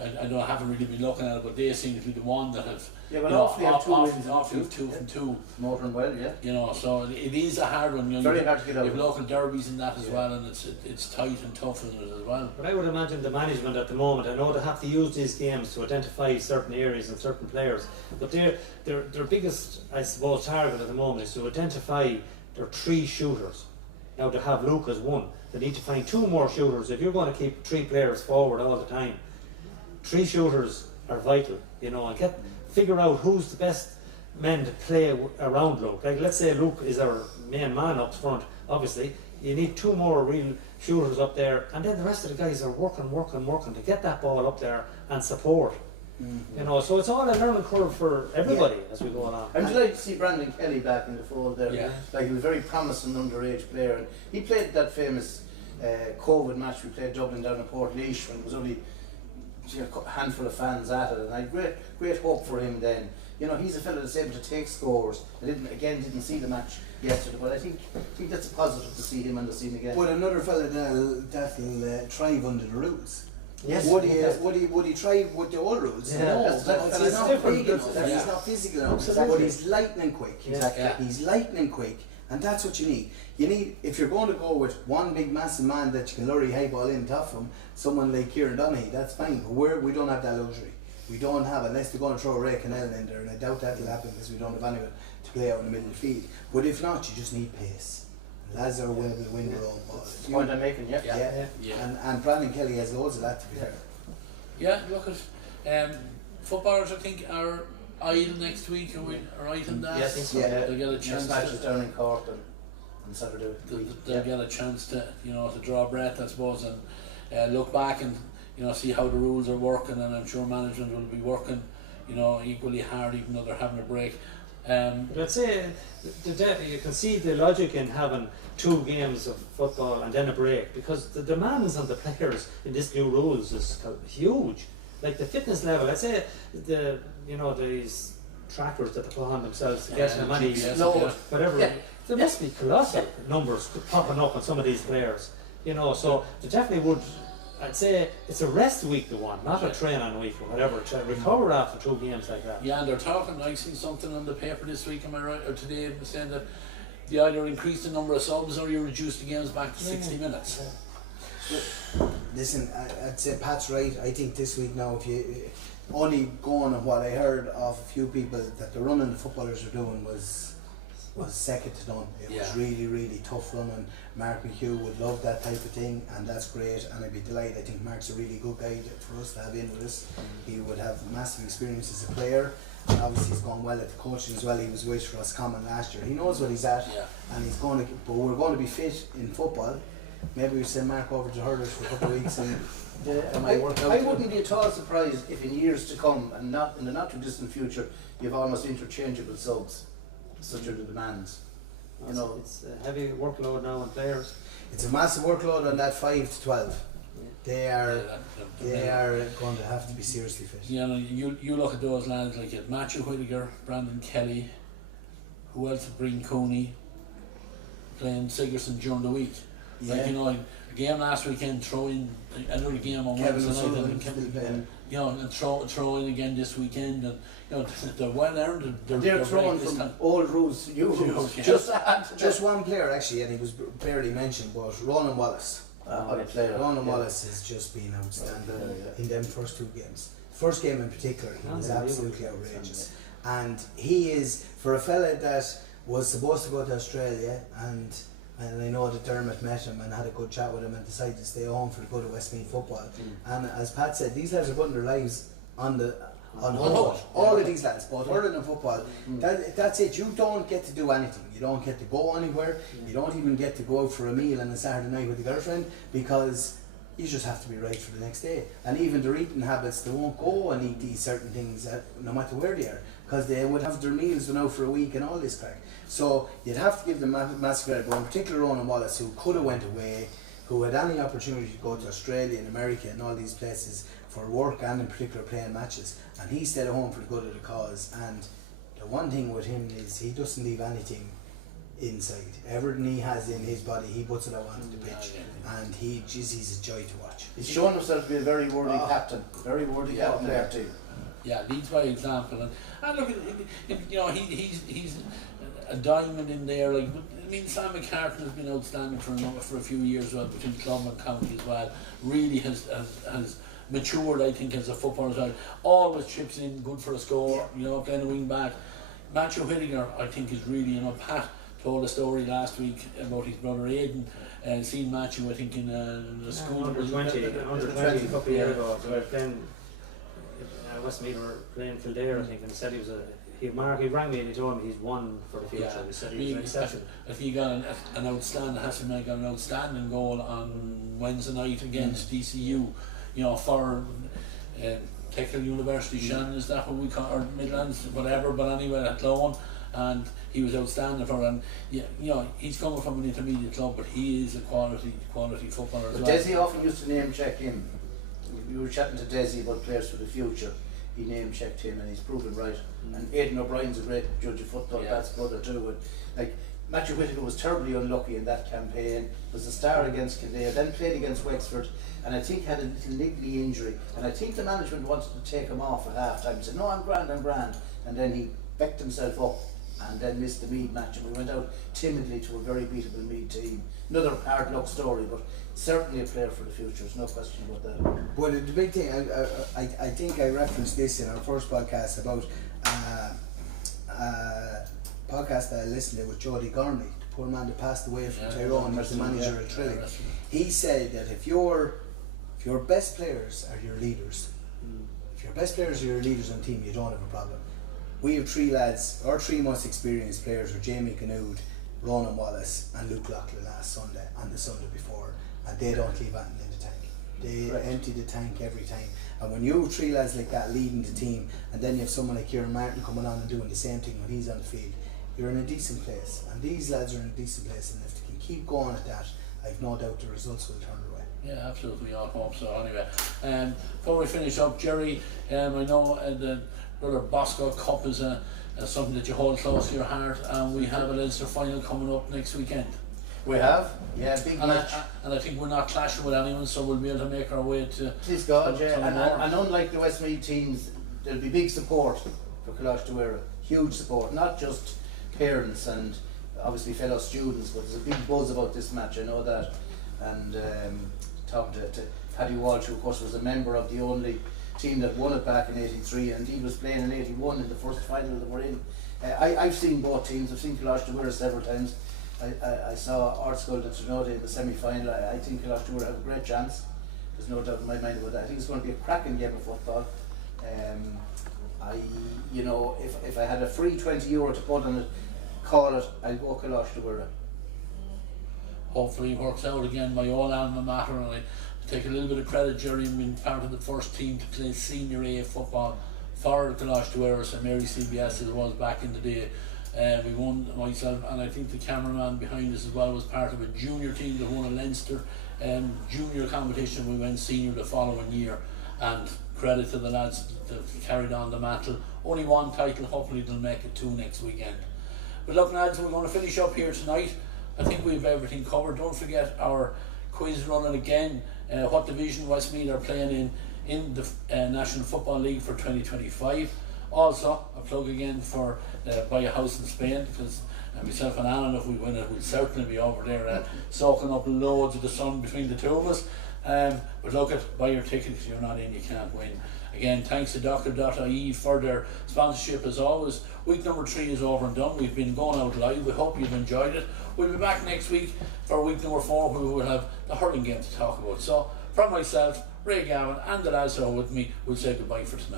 and I haven't really been looking at it, but they seem to be the one that have. Yeah, but awfully have 2 wins. Awfully 2 from 2. Motoring well, yeah. You know, so it is a hard one. You know, very hard to get out. You have local derbies in that as well, and it's tight and tough in it as well. But I would imagine the management at the moment, I know they have to use these games to identify certain areas and certain players, but their biggest, I suppose, target at the moment is to identify their 3 shooters. Now they have Luke as 1. They need to find 2 more shooters. If you're going to keep 3 players forward all the time, 3 shooters are vital, you know, and figure out who's the best men to play around Luke. Like, let's say Luke is our main man up front. Obviously, you need 2 more real shooters up there, and then the rest of the guys are working to get that ball up there and support. You know, so it's all a learning curve for everybody as we go along. I'm delighted to see Brandon Kelly back in the fold there. Yeah. Like, he was a very promising underage player. And he played that famous COVID match we played Dublin down in Portlaoise when it was only a handful of fans at it, and I had great hope for him then. You know, he's a fellow that's able to take scores. I didn't see the match yesterday, but I think that's a positive to see him on the scene again. But another fella that'll thrive under the rules. Yes. Would he thrive with the old rules? Yeah. No, That's because he's not different. big enough. Yeah. He's not physical enough. Absolutely. But he's lightning quick. Exactly. Yeah. He's lightning quick, and that's what you need. You need, if you're going to go with one big massive man that you can lure a high ball in top of him, someone like Kieran Donaghy, that's fine. But we don't have that luxury. We don't have, unless they're going to throw Ray Cannell in there, and I doubt that'll happen because we don't have anyone to play out in the middle of the field. But if not, you just need pace. Lads are able to win their own ball. That's the point I'm making, yeah. Yeah. And Brandon Kelly has loads of that, to be fair. Yeah, look at footballers. I think are idle next week. Are we right in that? Yeah, I think so. Yeah. They'll get a chance. Next match is down in Cork on Saturday. They'll get a chance to to draw breath, I suppose, and look back and see how the rules are working. And I'm sure management will be working equally hard, even though they're having a break. But I'd say you can see the logic in having 2 games of football and then a break, because the demands on the players in this new rules is huge. Like the fitness level, I'd say these trackers that they put on themselves to get them any GPS, whatever. Yeah. There must be colossal numbers popping up on some of these players. So they definitely would. I'd say it's a rest week, the one, not a training week or whatever, to recover after 2 games like that. Yeah, and they're talking. I seen something on the paper this week. Am I right? Or today, saying that you either increase the number of subs or you reduce the games back to 60 minutes. Listen, I'd say Pat's right. I think this week now, if you only going on what I heard of a few people, that the running the footballers are doing was second to none. It was really, really tough running. Mark McHugh would love that type of thing, and that's great, and I'd be delighted. I think Mark's a really good guy for us to have in with us. He would have massive experience as a player, and obviously he's gone well at the coaching as well. He was with Roscommon last year. He knows what he's at, and he's going to. But we're going to be fit in football. Maybe we send Mark over to Hurlers for a couple of weeks and. I wouldn't be at all surprised if in years to come, and not in the not too distant future, you have almost interchangeable subs. Such are the demands. It's a heavy workload now on players. It's a massive workload on that 5 to 12. They are going to have to be seriously fit. You look at those lads like Matthew Whittaker, Brandon Kelly, who else? Breen Cooney, playing Sigerson during the week. A game last weekend, throw in another game on Wednesday night, and throw in again this weekend, and they're well earned. They're throwing from old rules to new rules. Just one player actually, and he was barely mentioned, was Ronan Wallace. Ronan Wallace has just been outstanding in them first 2 games. First game in particular, he was absolutely outrageous, and he is, for a fella that was supposed to go to Australia, and I know that Dermot met him and had a good chat with him and decided to stay home for the good of Westmeath football. And as Pat said, these lads are putting their lives on hold. All of these lads, both hurling and football. That's it. You don't get to do anything. You don't get to go anywhere. You don't even get to go out for a meal on a Saturday night with a girlfriend, because you just have to be right for the next day. And even their eating habits, they won't go and eat these certain things no matter where they are, because they would have their meals now for a week and all this crack. So you'd have to give them massive credit, but in particular Ronan Wallace, who could have went away, who had any opportunity to go to Australia and America and all these places for work and in particular playing matches, and he stayed at home for the good of the cause. And the one thing with him is he doesn't leave anything inside. Everything he has in his body, he puts it out onto the pitch, and he's a joy to watch. He's shown himself to be a very worthy captain, very worthy captain of our team. Yeah, leads by example, and look, he's a diamond in there. Like, I mean, Sam McCartan has been outstanding for a few years as well, between club and county as well. Really has matured, I think, as a footballer as well. Always chips in, good for a score. Playing a wing back. Matthew Whittaker, I think, is really. Pat told a story last week about his brother Aidan. Seen Matthew, I think, in a school. Under 20 a couple of years ago. So I was playing. Westmeath were playing Kildare, I think, and said he was a he rang me and he told me he's one for the future. Yeah. He said he was exceptional. If he got an outstanding, Hassan got an outstanding goal on Wednesday night against DCU, you know, for Technical University, Shannon, is that what we call, or Midlands, whatever, but anyway, at Loan, and he was outstanding for, and yeah, you know, he's coming from an intermediate club, but he is a quality footballer as well. Desi often used to name check him. We were chatting to Desi about players for the future. He name checked him and he's proven right. And Aidan O'Brien's a great judge of football, that's brother too. And like Matthew Whittaker was terribly unlucky in that campaign, was a star against Kildare, then played against Wexford, and I think had a little niggly injury, and I think the management wanted to take him off at half time. He said, no, I'm grand, and then he backed himself up and then missed the Meath match, and we went out timidly to a very beatable Meath team. Another hard luck story, but certainly a player for the future, there's no question about that. But the big thing, I think I referenced this in our first podcast about podcast that I listened to with Jody Gormley, the poor man that passed away from Tyrone, he was the manager at Trilling. He said that if your best players are your leaders, if your best players are your leaders on the team, you don't have a problem. We have three lads, our three most experienced players are Jamie Canood, Ronan Wallace and Luke Loughlin last Sunday and the Sunday before, and they don't leave anything in the tank. They empty the tank every time. And when you have three lads like that leading the team, and then you have someone like Kieran Martin coming on and doing the same thing when he's on the field, you're in a decent place. And these lads are in a decent place, and if they can keep going at that, I've no doubt the results will turn away. Yeah, absolutely, I hope so. Anyway, before we finish up, Gerry, I know the Brother Bosco Cup is something that you hold close to your heart, and we have a Leinster final coming up next weekend. We have, big match. And I think we're not clashing with anyone, so we'll be able to make our way to. Please God, and unlike the Westmeath teams, there'll be big support for Coláiste, huge support, not just parents and obviously fellow students, but there's a big buzz about this match, I know that. And talking to Paddy Walsh, who of course was a member of the only team that won it back in '83, and he was playing in '81 in the first final that we're in. I've seen both teams. I've seen Coláiste several times. I saw Artskull to Trinode in the semi-final. I think Coláiste have a great chance. There's no doubt in my mind about that. I think it's going to be a cracking game of football. If I had a free €20 to put on it, call it, I'd go Coláiste. Hopefully it works out again. My own alma mater, and I take a little bit of credit, Gerry, in being part of the first team to play senior A football for Coláiste, St Mary CBS as it was back in the day. We won, myself, and I think the cameraman behind us as well was part of a junior team that won a Leinster junior competition. We went senior the following year, and credit to the lads that carried on the mantle. Only one title, hopefully they'll make it two next weekend. But look, lads, we're going to finish up here tonight. I think we've everything covered. Don't forget our quiz running again. What division Westmeath are playing in the National Football League for 2025. Also, a plug again for Buy a House in Spain, because myself and Alan, if we win it, we'll certainly be over there soaking up loads of the sun between the two of us. But look, buy your ticket. If you're not in, you can't win. Again, thanks to Doctor.ie for their sponsorship as always. Week number 3 is over and done. We've been going out live. We hope you've enjoyed it. We'll be back next week for week number 4, where we will have the hurling game to talk about. So, from myself, Ray Gavin, and the lads who are with me, we'll say goodbye for tonight.